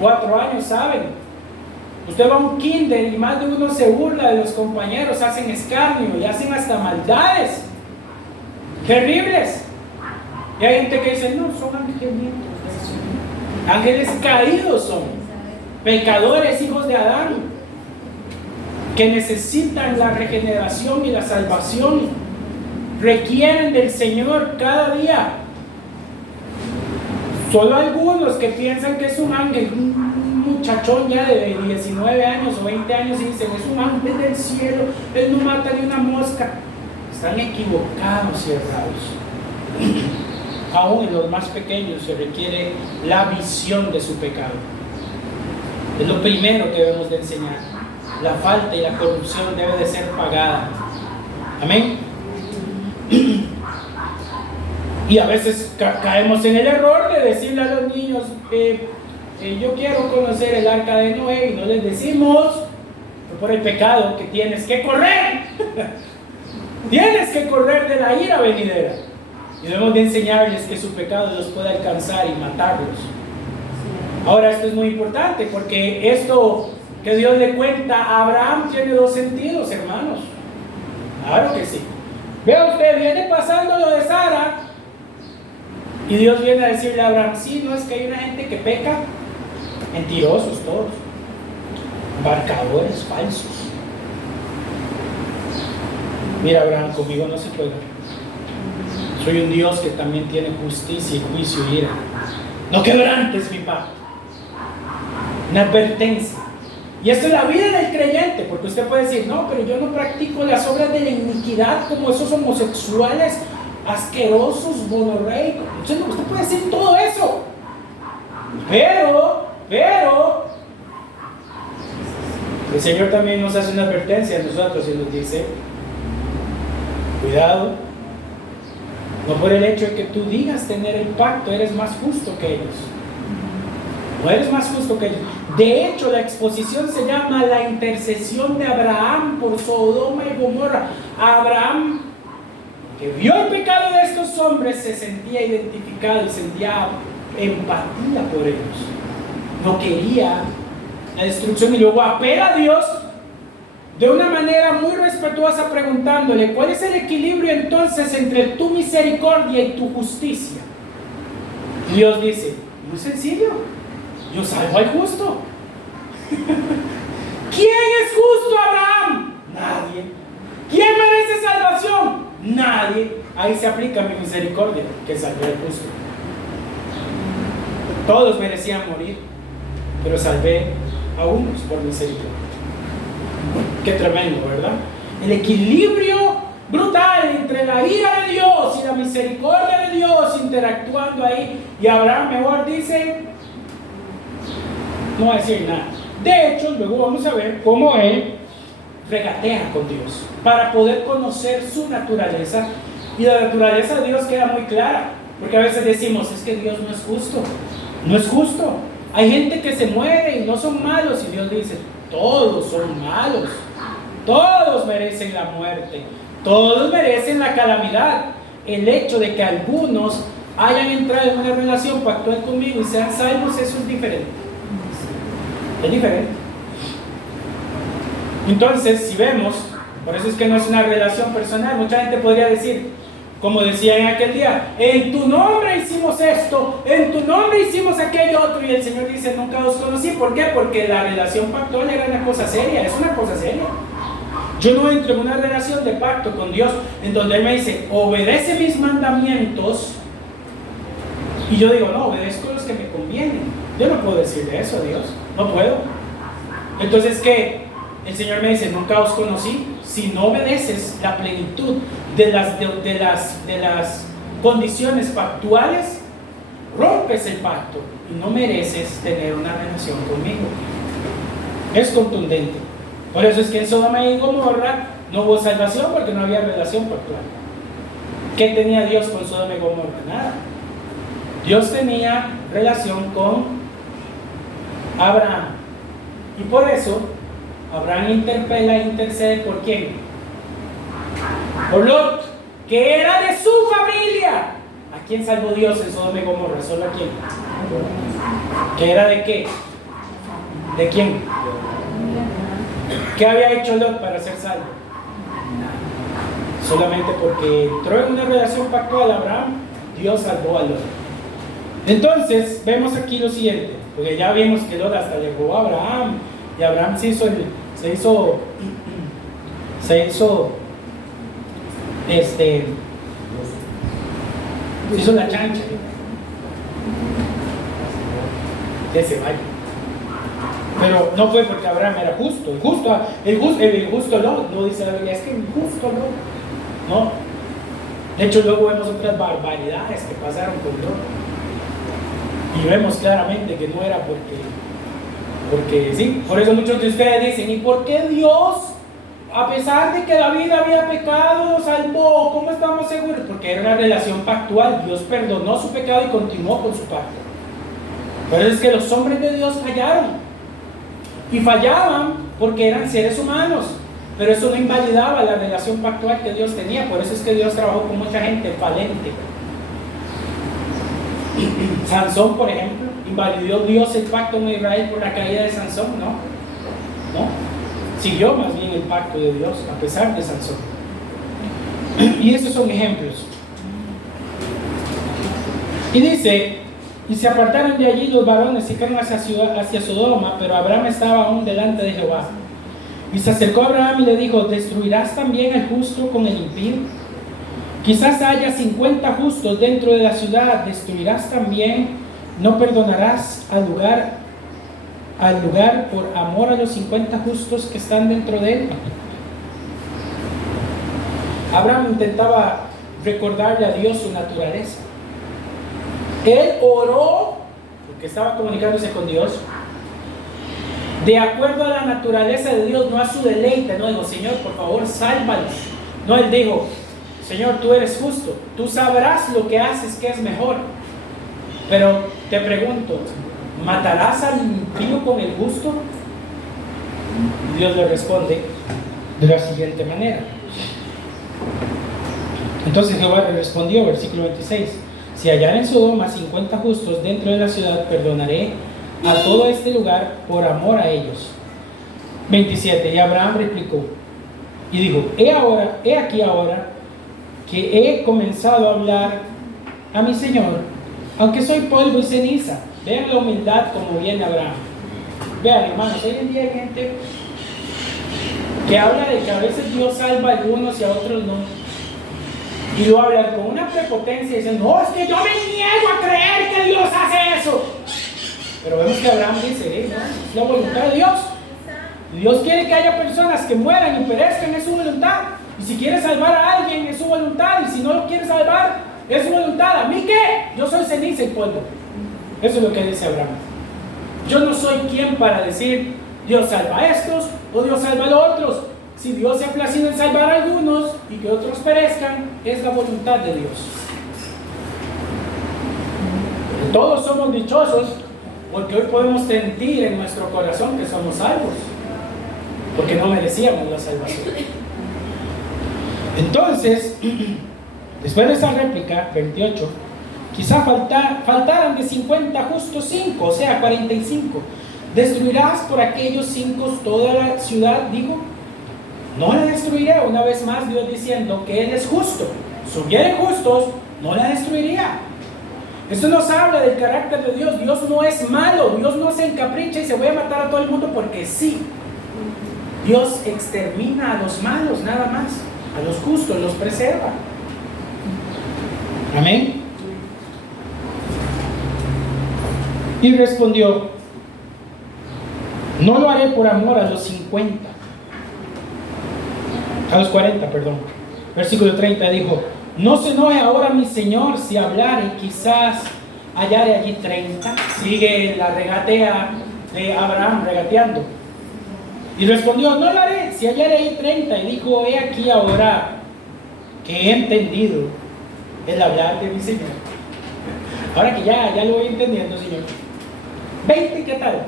4 años saben. Usted va a un kinder y más de uno se burla de los compañeros, hacen escarnio y hacen hasta maldades terribles. Y hay gente que dice, no, son angelitos. Ángeles caídos son. Pecadores, hijos de Adán, que necesitan la regeneración y la salvación, requieren del Señor cada día. Solo algunos que piensan que es un ángel, un muchachón ya de 19 años o 20 años y dicen, es un ángel del cielo, él no mata ni una mosca. Están equivocados y errados. Aún en los más pequeños se requiere la visión de su pecado. Es lo primero que debemos de enseñar. La falta y la corrupción debe de ser pagada. Amén. Y a veces caemos en el error de decirle a los niños, yo quiero conocer el arca de Noé, y no les decimos, por el pecado que tienes que correr. Tienes que correr de la ira venidera. Y debemos de enseñarles que su pecado los puede alcanzar y matarlos. Ahora, esto es muy importante porque esto que Dios le cuenta a Abraham tiene 2 sentidos, hermanos. Claro que sí. Vea usted, viene pasando lo de Sara y Dios viene a decirle a Abraham, sí, no es que hay una gente que peca, mentirosos todos, embarcadores falsos. Mira, Abraham, conmigo no se puede. Soy un Dios que también tiene justicia y juicio y ira. No quebrantes mi pacto. Una advertencia. Y esto es la vida del creyente, porque usted puede decir, no, pero yo no practico las obras de la iniquidad como esos homosexuales asquerosos, monorreicos. Usted puede decir todo eso. Pero el Señor también nos hace una advertencia a nosotros y nos dice, cuidado, no por el hecho de que tú digas tener el pacto, eres más justo que ellos. No eres más justo que ellos. De hecho, la exposición se llama la intercesión de Abraham por Sodoma y Gomorra. Abraham, que vio el pecado de estos hombres, se sentía identificado y sentía empatía por ellos. No quería la destrucción y luego apela a Dios de una manera muy respetuosa preguntándole, ¿cuál es el equilibrio entonces entre tu misericordia y tu justicia? Dios dice, muy sencillo. Yo salvo al justo. ¿Quién es justo, Abraham? Nadie. ¿Quién merece salvación? Nadie. Ahí se aplica mi misericordia, que salvé al justo. Todos merecían morir, pero salvé a unos por misericordia. Qué tremendo, ¿verdad? El equilibrio brutal entre la ira de Dios y la misericordia de Dios interactuando ahí. Y Abraham mejor dice, no va a decir nada. De hecho, luego vamos a ver cómo él regatea con Dios para poder conocer su naturaleza. Y la naturaleza de Dios queda muy clara, porque a veces decimos, es que Dios no es justo. No es justo. Hay gente que se muere y no son malos, y Dios dice, todos son malos. Todos merecen la muerte. Todos merecen la calamidad. El hecho de que algunos hayan entrado en una relación pactual conmigo y sean salvos, eso es diferente. Es diferente. Entonces, si vemos, por eso es que no es una relación personal. Mucha gente podría decir, Como decía en aquel día, en tu nombre hicimos esto, en tu nombre hicimos aquello otro, y el Señor dice, nunca os conocí. ¿Por qué? Porque la relación pactual era una cosa seria, es una cosa seria. Yo no entro en una relación de pacto con Dios en donde Él me dice, obedece mis mandamientos, y yo digo, no, obedezco los que me convienen. Yo no puedo decirle eso a Dios, no puedo. Entonces, ¿qué? El Señor me dice, nunca os conocí. Si no obedeces la plenitud de las condiciones pactuales, rompes el pacto y no mereces tener una relación conmigo. Es contundente. Por eso es que en Sodoma y Gomorra no hubo salvación, porque no había relación pactual. ¿Qué tenía Dios con Sodoma y Gomorra? Nada. Dios tenía relación con Abraham. Y por eso Abraham interpela e intercede ¿por quién? Por Lot, que era de su familia. ¿A quién salvó Dios en Sodoma y Gomorra? ¿Solo a quién? ¿Que era de qué? ¿De quién? ¿Qué había hecho Lot para ser salvo? Solamente porque entró en una relación pactual Abraham, Dios salvó a Lot. Entonces, vemos aquí lo siguiente, porque ya vimos que Lot hasta le robó a Abraham, y Abraham se hizo la chancha. Que se vaya. Pero no fue porque Abraham era justo. El justo Lot, no dice la Biblia, es que el justo Lot. No. De hecho, luego vemos otras barbaridades que pasaron con Lot. Y vemos claramente que no era porque sí. Por eso muchos de ustedes dicen, ¿y por qué Dios, a pesar de que David había pecado, lo salvó? ¿Cómo estamos seguros? Porque era una relación pactual. Dios perdonó su pecado y continuó con su pacto. Pero es que los hombres de Dios fallaron. Y fallaban porque eran seres humanos. Pero eso no invalidaba la relación pactual que Dios tenía. Por eso es que Dios trabajó con mucha gente falente. Sansón, por ejemplo, invalidó Dios el pacto con Israel por la caída de Sansón, ¿no? Siguió más bien el pacto de Dios a pesar de Sansón. Y estos son ejemplos. Y dice, y se apartaron de allí los varones y fueron hacia Sodoma, pero Abraham estaba aún delante de Jehová. Y se acercó a Abraham y le dijo, ¿destruirás también el justo con el impío? Quizás haya 50 justos dentro de la ciudad, ¿destruirás también? ¿No perdonarás al lugar por amor a los 50 justos que están dentro de él? Abraham intentaba recordarle a Dios su naturaleza. Él oró, porque estaba comunicándose con Dios, de acuerdo a la naturaleza de Dios, no a su deleite. No dijo, Señor, por favor, sálvalos. No, él dijo, Señor, tú eres justo, tú sabrás lo que haces que es mejor. Pero te pregunto, ¿matarás al impío con el justo? Y Dios le responde de la siguiente manera. Entonces Jehová le respondió, versículo 26, si hallaré en Sodoma 50 justos dentro de la ciudad, perdonaré a todo este lugar por amor a ellos. 27, y Abraham replicó y dijo, he aquí ahora que he comenzado a hablar a mi Señor, aunque soy polvo y ceniza. Vean la humildad como viene Abraham. Vean, hermanos, hoy en día hay gente que habla de que a veces Dios salva a algunos y a otros no. Y lo hablan con una prepotencia y dicen, no, es que yo me niego a creer que Dios hace eso. Pero vemos que Abraham dice, no, es la voluntad de Dios. Dios quiere que haya personas que mueran y perezcan, es su voluntad. Y si quiere salvar a alguien, es su voluntad. Y si no lo quiere salvar, es su voluntad. ¿A mí qué? Yo soy ceniza y polvo. Eso es lo que dice Abraham. Yo no soy quien para decir, Dios salva a estos o Dios salva a los otros. Si Dios se ha placido en salvar a algunos y que otros perezcan, es la voluntad de Dios. Todos somos dichosos porque hoy podemos sentir en nuestro corazón que somos salvos, porque no merecíamos la salvación. Entonces, después de esa réplica, 28, quizá faltaran de 50 justos 5, o sea, 45. ¿Destruirás por aquellos 5 toda la ciudad? Digo. no la destruiré. Una vez más Dios diciendo que Él es justo. Si hubiera justos, no la destruiría. Esto nos habla del carácter de Dios. Dios no es malo, Dios no se encapricha y se voy a matar a todo el mundo porque sí. Dios extermina a los malos nada más, a los justos los preserva. Amén. Y respondió: no lo haré por amor a los 40, perdón. Versículo 30 dijo: no se enoje ahora mi señor si hablare, quizás hallare allí 30. Sigue la regatea de Abraham, regateando. Y respondió: no lo haré si hallare allí 30. Y dijo: he aquí ahora que he entendido el hablar de mi señor. Ahora que ya lo voy entendiendo, señor. 20, ¿qué tal?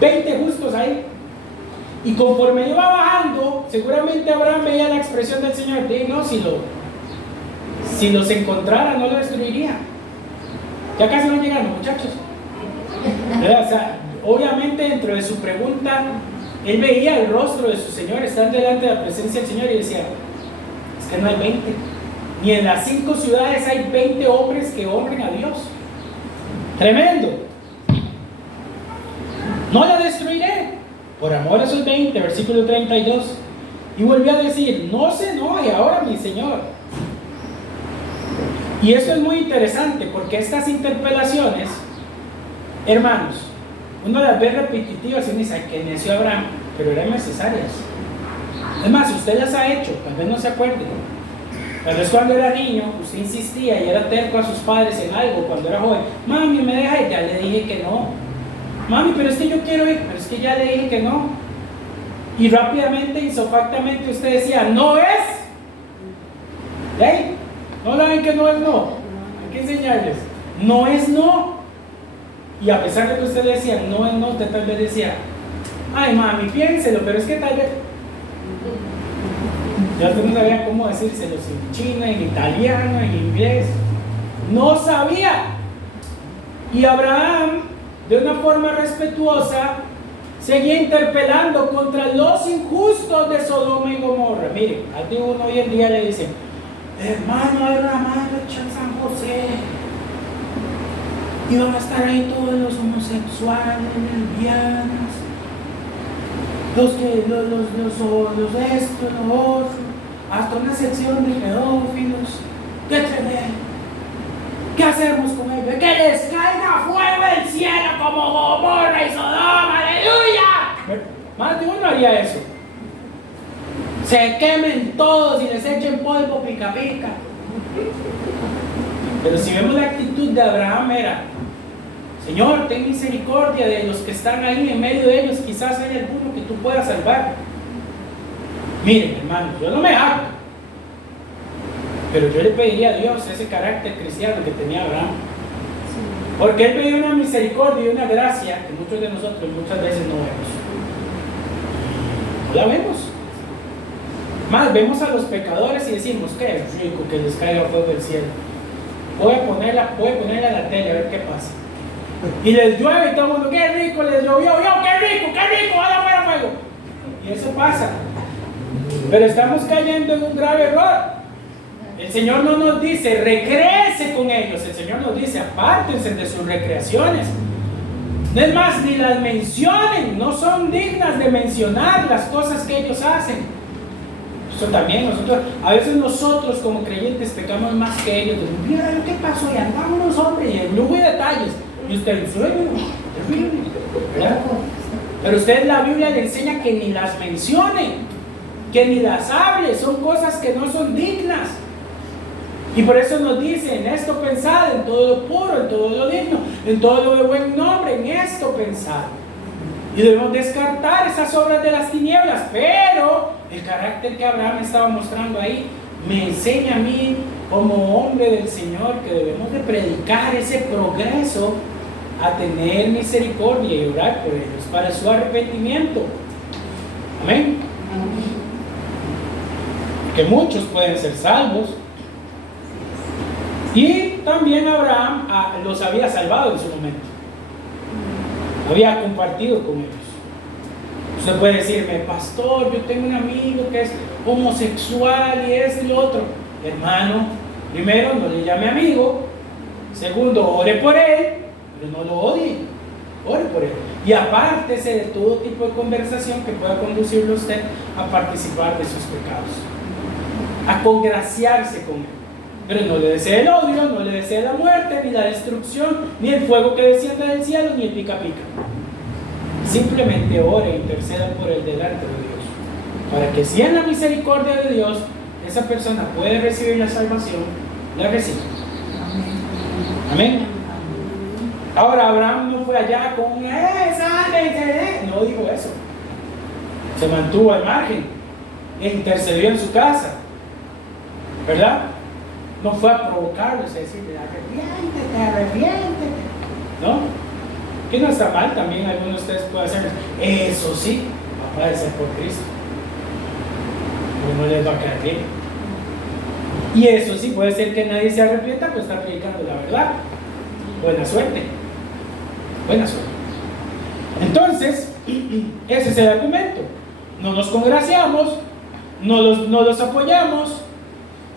20 justos ahí. Y conforme iba bajando, seguramente Abraham veía la expresión del Señor. De no, si los encontrara, no lo destruiría. Ya casi van llegando, muchachos. O sea, obviamente, dentro de su pregunta, él veía el rostro de su Señor, estar delante de la presencia del Señor, y decía: es que no hay 20. Ni en las 5 ciudades hay 20 hombres que honren a Dios. Tremendo. No la destruiré por amor a esos 20, versículo 32. Y volvió a decir: no se enoje ahora mi Señor. Y esto es muy interesante, porque estas interpelaciones, hermanos, uno las ve repetitivas y uno dice: que necio Abraham, pero eran necesarias. Es más, si usted las ha hecho, tal vez no se acuerde. Tal vez cuando era niño, usted insistía y era terco a sus padres en algo. Cuando era joven: mami, me deja ir. Ya le dije que no. Mami, pero es que yo quiero ir. Pero es que ya le dije que no. Y rápidamente, insofactamente, usted decía: no es. ¿Hey? ¿No la ven que no es no? Hay que enseñarles. No es no. Y a pesar de que usted decía no es no, usted tal vez decía: ay, mami, piénselo, pero es que tal vez. Ya usted no sabía cómo decírselos en chino, en italiano, en inglés. No sabía. Y Abraham, de una forma respetuosa, seguía interpelando contra los injustos de Sodoma y Gomorra. Mire, a ti uno hoy en día le dice: hermano, hay una marcha en San José y van a estar ahí todos los homosexuales, lesbianas, los esto, los otros, hasta una sección de pedófilos. ¡Qué tremendo! ¿Qué hacemos con ellos? ¡Que les caiga fuego del cielo como Gomorra y Sodoma! ¡Aleluya! Más de uno haría eso. Se quemen todos y les echen polvo pica pica. Pero si vemos la actitud de Abraham, era: Señor, ten misericordia de los que están ahí, en medio de ellos quizás hay alguno que tú puedas salvar. Miren, hermanos, yo no me hago, pero yo le pediría a Dios ese carácter cristiano que tenía Abraham, porque él veía una misericordia y una gracia que muchos de nosotros muchas veces no vemos. No la vemos. Más, vemos a los pecadores y decimos: qué rico que les caiga fuego del cielo. Voy a ponerla a la tele a ver qué pasa. Y les llueve y todo el mundo: qué rico, les llovió, qué rico, vaya fuera fuego. Y eso pasa. Pero estamos cayendo en un grave error. El Señor no nos dice: recréese con ellos. El Señor nos dice: apártense de sus recreaciones. No es más, ni las mencionen. No son dignas de mencionar las cosas que ellos hacen. Eso también a veces nosotros como creyentes pecamos más que ellos. Mira lo que pasó, y andamos hombres, y en lujo y detalles. Y usted en sueño, ¿verdad? Pero usted en la Biblia le enseña que ni las mencione, que ni las hable. Son cosas que no son dignas. Y por eso nos dice: en esto pensad, en todo lo puro, en todo lo digno, en todo lo de buen nombre, en esto pensad. Y debemos descartar esas obras de las tinieblas. Pero el carácter que Abraham estaba mostrando ahí me enseña a mí, como hombre del Señor, que debemos de predicar ese progreso a tener misericordia y orar por ellos para su arrepentimiento. Amén. Que muchos pueden ser salvos. Y también Abraham los había salvado en su momento. Había compartido con ellos. Usted puede decirme, pastor, yo tengo un amigo que es homosexual y es lo otro. Hermano, primero, no le llame amigo. Segundo, ore por él, pero no lo odie. Ore por él. Y apártese de todo tipo de conversación que pueda conducirlo a usted a participar de sus pecados, a congraciarse con él. Pero no le desee el odio, no le desee la muerte, ni la destrucción, ni el fuego que descienda del cielo, ni el pica pica. Simplemente ore e interceda por él delante de Dios, para que si en la misericordia de Dios esa persona puede recibir la salvación, la reciba. Amén. Ahora Abraham no fue allá con sale, no dijo eso. Se mantuvo al margen e intercedió en su casa, ¿verdad? No fue a provocarlos, a decirle arrepiéntete, ¿no? Que no está mal, también algunos de ustedes pueden hacer eso, sí, va a padecer por Cristo, pero no les va a caer bien. Y eso sí, puede ser que nadie se arrepienta, pues está predicando la verdad. Buena suerte. Buena suerte. Entonces, ese es el argumento. No nos congraciamos, no los apoyamos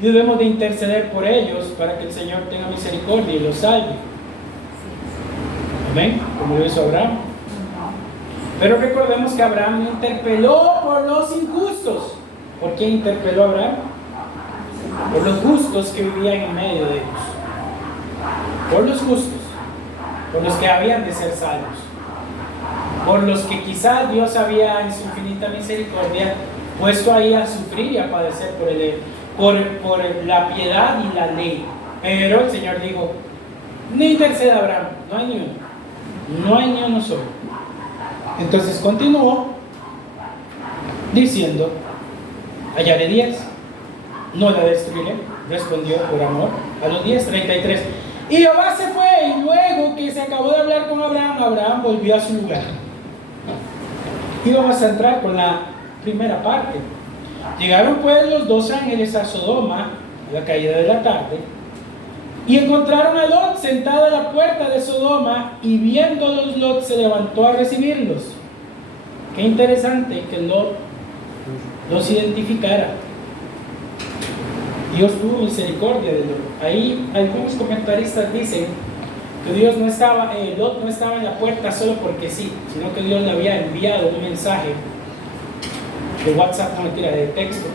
y debemos de interceder por ellos para que el Señor tenga misericordia y los salve. Amén, como lo hizo Abraham. Pero recordemos que Abraham interpeló por los injustos. ¿Por quién interpeló a Abraham? Por los justos que vivían en medio de ellos. Por los justos, por los que habían de ser salvos, por los que quizás Dios había en su infinita misericordia puesto ahí a sufrir y a padecer por la piedad y la ley. Pero el Señor dijo, ni interceda Abraham, no hay ni uno solo. Entonces continuó diciendo, hallaré 10, no la destruiré, respondió por amor a los 10, 33. Y Jehová se fue, y luego que se acabó de hablar con Abraham, Abraham volvió a su lugar. Y vamos a entrar con la primera parte. Llegaron pues los dos ángeles a Sodoma a la caída de la tarde, y encontraron a Lot sentado a la puerta de Sodoma, y viéndolos Lot se levantó a recibirlos. Qué interesante que Lot los identificara. Dios tuvo misericordia de Lot. Ahí algunos comentaristas dicen que Lot no estaba en la puerta solo porque sí, sino que Dios le había enviado un mensaje de WhatsApp, no mentira, de texto,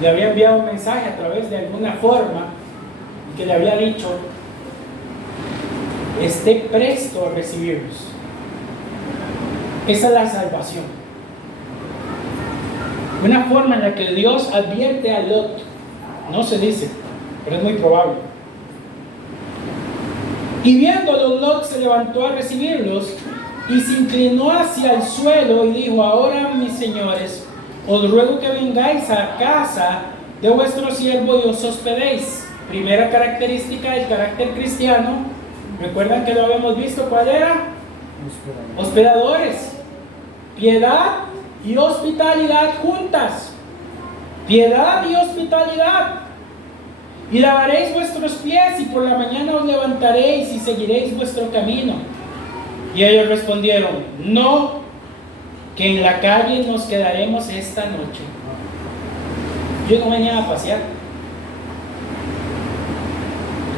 le había enviado un mensaje a través de alguna forma que le había dicho, esté presto a recibirlos. Esa es la salvación. Una forma en la que Dios advierte a Lot. No se dice, pero es muy probable. Y viéndolos, Lot se levantó a recibirlos y se inclinó hacia el suelo y dijo, ahora mis señores, os ruego que vengáis a casa de vuestro siervo y os hospedéis. Primera característica del carácter cristiano, recuerdan que lo habíamos visto, ¿cuál era? Hospedadores. Piedad y hospitalidad juntas. Piedad y hospitalidad. Y lavaréis vuestros pies y por la mañana os levantaréis y seguiréis vuestro camino. Y ellos respondieron, no, que en la calle nos quedaremos esta noche. Yo no venía a pasear.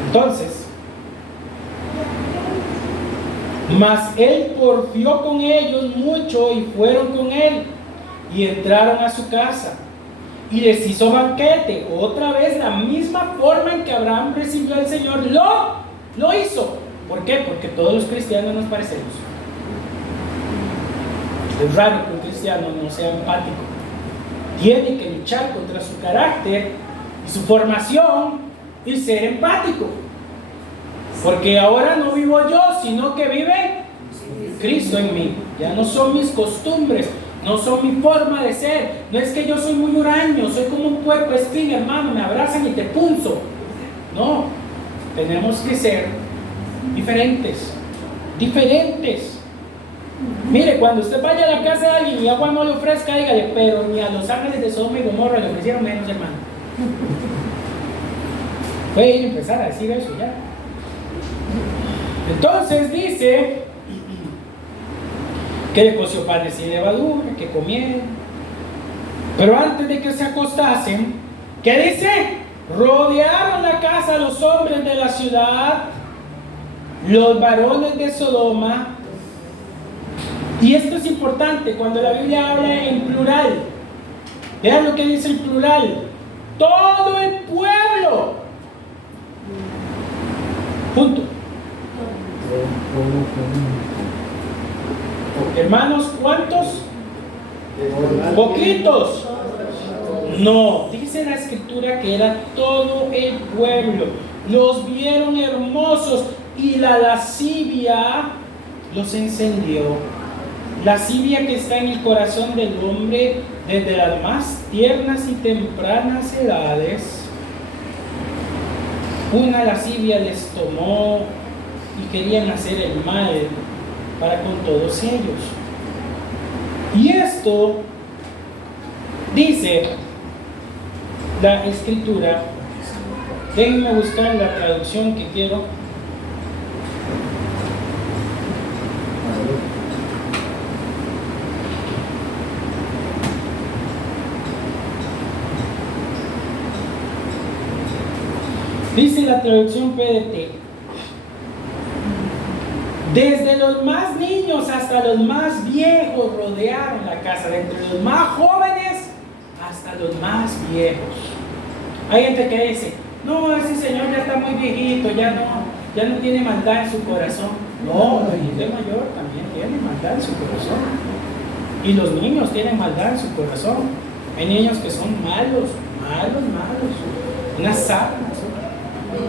Entonces, mas él porfió con ellos mucho y fueron con él y entraron a su casa. Y les hizo banquete. Otra vez la misma forma en que Abraham recibió al Señor lo hizo. ¿Por qué? Porque todos los cristianos nos parecemos. Es raro que un cristiano no sea empático. Tiene que luchar contra su carácter y su formación y ser empático. Porque ahora no vivo yo, sino que vive Cristo en mí. Ya no son mis costumbres, no son mi forma de ser. No es que yo soy muy huraño, soy como un puerco espín, hermano, me abrazan y te punzo. No, tenemos que ser diferentes. Mire, cuando usted vaya a la casa de alguien y agua no le ofrezca, dígale, pero ni a los ángeles de Sodoma y Gomorra le ofrecieron menos, hermano. Puede empezar a decir eso ya. que le coció panes sin levadura, que comieron. Pero antes de que se acostasen, ¿qué dice? Rodearon la casa los hombres de la ciudad, los varones de Sodoma. Y esto es importante cuando la Biblia habla en plural. Vean lo que dice el plural: todo el pueblo. Punto. Hermanos, ¿cuántos? Poquitos. No, dice la escritura que era todo el pueblo. Los vieron hermosos y la lascivia los encendió. Lascivia que está en el corazón del hombre desde las más tiernas y tempranas edades. Una lascivia les tomó y querían hacer el mal para con todos ellos. Y esto dice la escritura. Déjenme buscar la traducción que quiero. Dice la traducción PDT: desde los más niños hasta los más viejos rodearon la casa, de entre los más jóvenes hasta los más viejos. Hay gente que dice: no, ese señor ya está muy viejito, ya no tiene maldad en su corazón. No, la gente mayor también tiene maldad en su corazón. Y los niños tienen maldad en su corazón. Hay niños que son malos. Unas sarnas.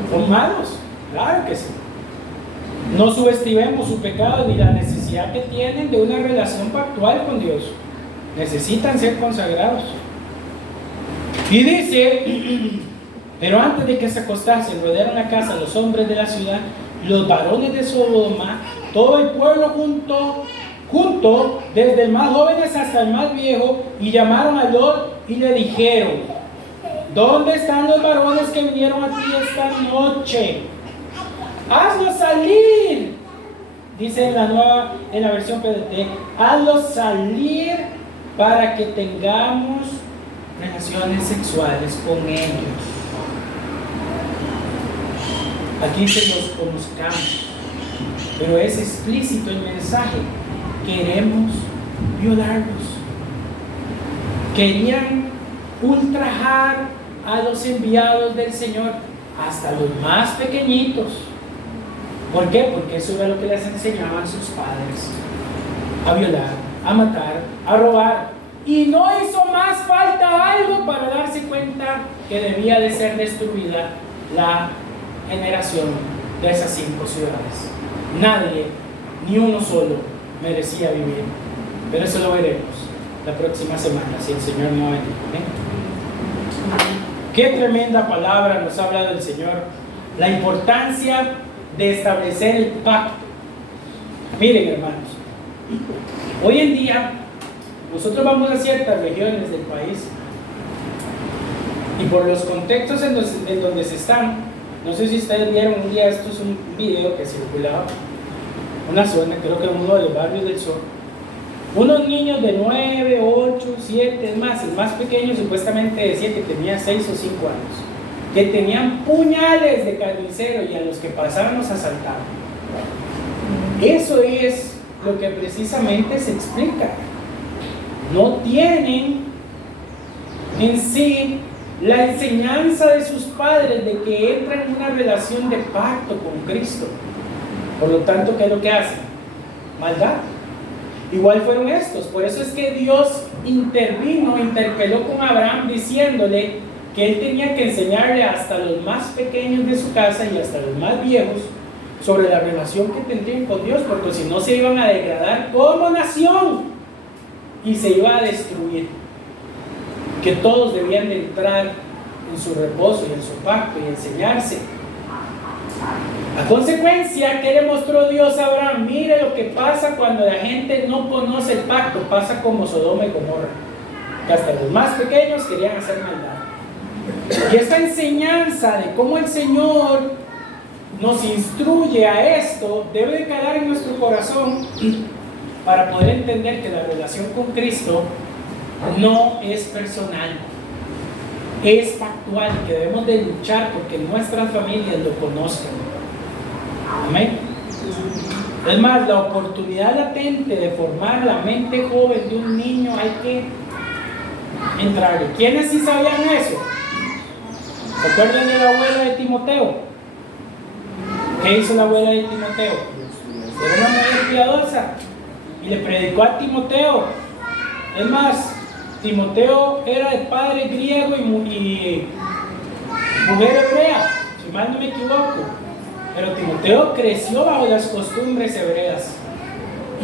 Son malos, claro que sí. No subestimemos su pecado ni la necesidad que tienen de una relación pactual con Dios. Necesitan ser consagrados. Y dice: pero antes de que se acostasen, rodearon la casa los hombres de la ciudad, los varones de Sodoma, todo el pueblo junto, desde el más jóvenes hasta el más viejo, y llamaron a Lot y le dijeron: ¿dónde están los varones que vinieron a ti esta noche? Hazlos salir. Dice en la versión PDT: hazlos salir para que tengamos relaciones sexuales con ellos. Aquí se los conozcamos, pero es explícito el mensaje: queremos violarlos. Querían ultrajar a los enviados del Señor, hasta los más pequeñitos. ¿Por qué? Porque eso era lo que les enseñaban sus padres: a violar, a matar, a robar. Y no hizo más falta algo para darse cuenta que debía de ser destruida la generación de esas 5 ciudades. Nadie, ni uno solo, merecía vivir. Pero eso lo veremos la próxima semana, si el Señor no bendice. Qué tremenda palabra nos habla del Señor. La importancia de establecer el pacto. Miren, hermanos, hoy en día nosotros vamos a ciertas regiones del país y por los contextos en donde se están, no sé si ustedes vieron un día, esto es un video que circulaba, una zona, creo que uno de los barrios del sur, unos niños de 9, 8, 7, es más, el más pequeño supuestamente decía que tenía 6 o 5 años, que tenían puñales de carnicero y a los que pasaban los asaltaban. Eso es lo que precisamente se explica. No tienen en sí la enseñanza de sus padres de que entran en una relación de pacto con Cristo. Por lo tanto, ¿qué es lo que hacen? Maldad. Igual fueron estos. Por eso es que Dios interpeló con Abraham diciéndole que él tenía que enseñarle hasta los más pequeños de su casa y hasta los más viejos sobre la relación que tendrían con Dios, porque si no se iban a degradar como nación y se iba a destruir. Que todos debían de entrar en su reposo y en su pacto y enseñarse. A consecuencia, ¿qué le mostró Dios a Abraham? Mire lo que pasa cuando la gente no conoce el pacto. Pasa como Sodoma y Gomorra, que hasta los más pequeños querían hacer maldad. Y esta enseñanza de cómo el Señor nos instruye a esto debe de calar en nuestro corazón para poder entender que la relación con Cristo no es personal, es factual, que debemos de luchar porque nuestras familias lo conozcan. Amén. Es más, la oportunidad latente de formar la mente joven de un niño hay que entrarle. ¿Quiénes sí sabían eso? ¿Se acuerdan de la abuela de Timoteo? ¿Qué hizo la abuela de Timoteo? Era una mujer piadosa y le predicó a Timoteo. Es más, Timoteo era de padre griego y mujer hebrea, si mal no me equivoco. Pero Timoteo creció bajo las costumbres hebreas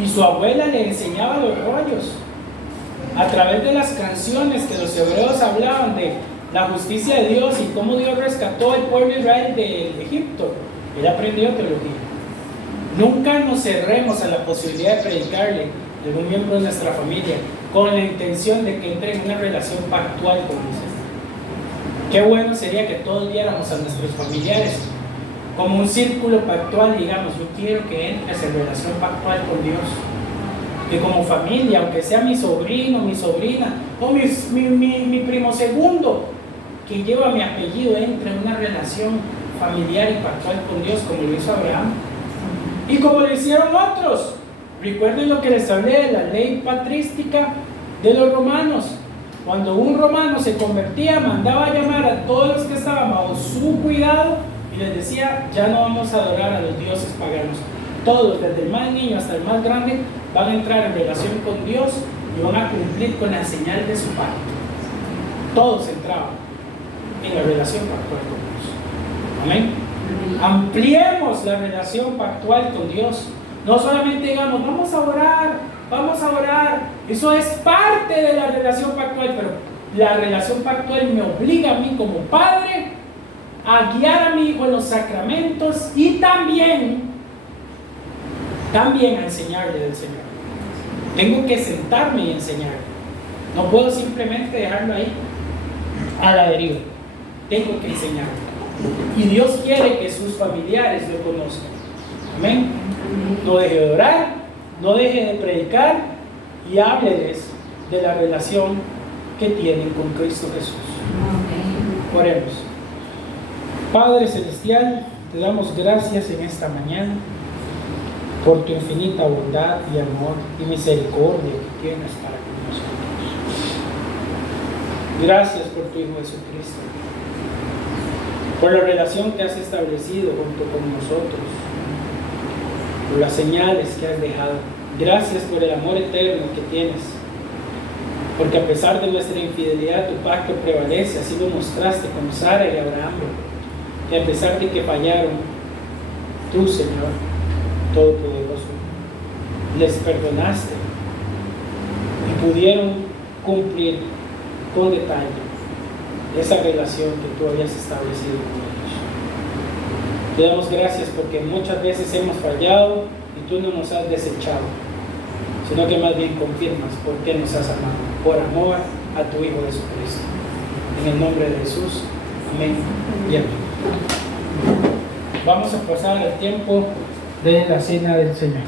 y su abuela le enseñaba los rollos a través de las canciones que los hebreos hablaban de la justicia de Dios y cómo Dios rescató al pueblo de Israel de Egipto. Él aprendió teología. Nunca nos cerremos a la posibilidad de predicarle a algún miembro de nuestra familia con la intención de que entre en una relación pactual con Dios. Qué bueno sería que todos viéramos a nuestros familiares como un círculo pactual, digamos, yo quiero que entres en relación pactual con Dios. Que como familia, aunque sea mi sobrino, mi sobrina, o mi primo segundo, que lleva mi apellido, entre en una relación familiar y pactual con Dios, como lo hizo Abraham. Y como lo hicieron otros. Recuerden lo que les hablé de la ley patrística de los romanos. Cuando un romano se convertía, mandaba a llamar a todos los que estaban bajo su cuidado y les decía, ya no vamos a adorar a los dioses paganos. Todos, desde el más niño hasta el más grande, van a entrar en relación con Dios y van a cumplir con la señal de su pacto. Todos entraban en la relación pactual con Dios. Amén. Ampliemos la relación pactual con Dios. No solamente digamos, vamos a orar, vamos a orar. Eso es parte de la relación pactual, pero la relación pactual me obliga a mí como padre a guiar a mi hijo en los sacramentos y también a enseñarle del Señor. Tengo que sentarme y enseñarle. No puedo simplemente dejarlo ahí a la deriva. Tengo que enseñarle. Y Dios quiere que sus familiares lo conozcan. Amén. No deje de orar, no deje de predicar y hábleles de la relación que tienen con Cristo Jesús. Oremos. Padre Celestial, te damos gracias en esta mañana por tu infinita bondad y amor y misericordia que tienes para con nosotros. Gracias por tu Hijo Jesucristo, por la relación que has establecido junto con nosotros, por las señales que has dejado. Gracias por el amor eterno que tienes, porque a pesar de nuestra infidelidad, tu pacto prevalece. Así lo mostraste con Sara y Abraham, y a pesar de que fallaron, tú, Señor Todopoderoso, les perdonaste y pudieron cumplir con detalle esa relación que tú habías establecido con ellos. Te damos gracias porque muchas veces hemos fallado y tú no nos has desechado, sino que más bien confirmas por qué nos has amado, por amor a tu Hijo Jesucristo. En el nombre de Jesús, amén y amén. Vamos a pasar al tiempo de la cena del Señor.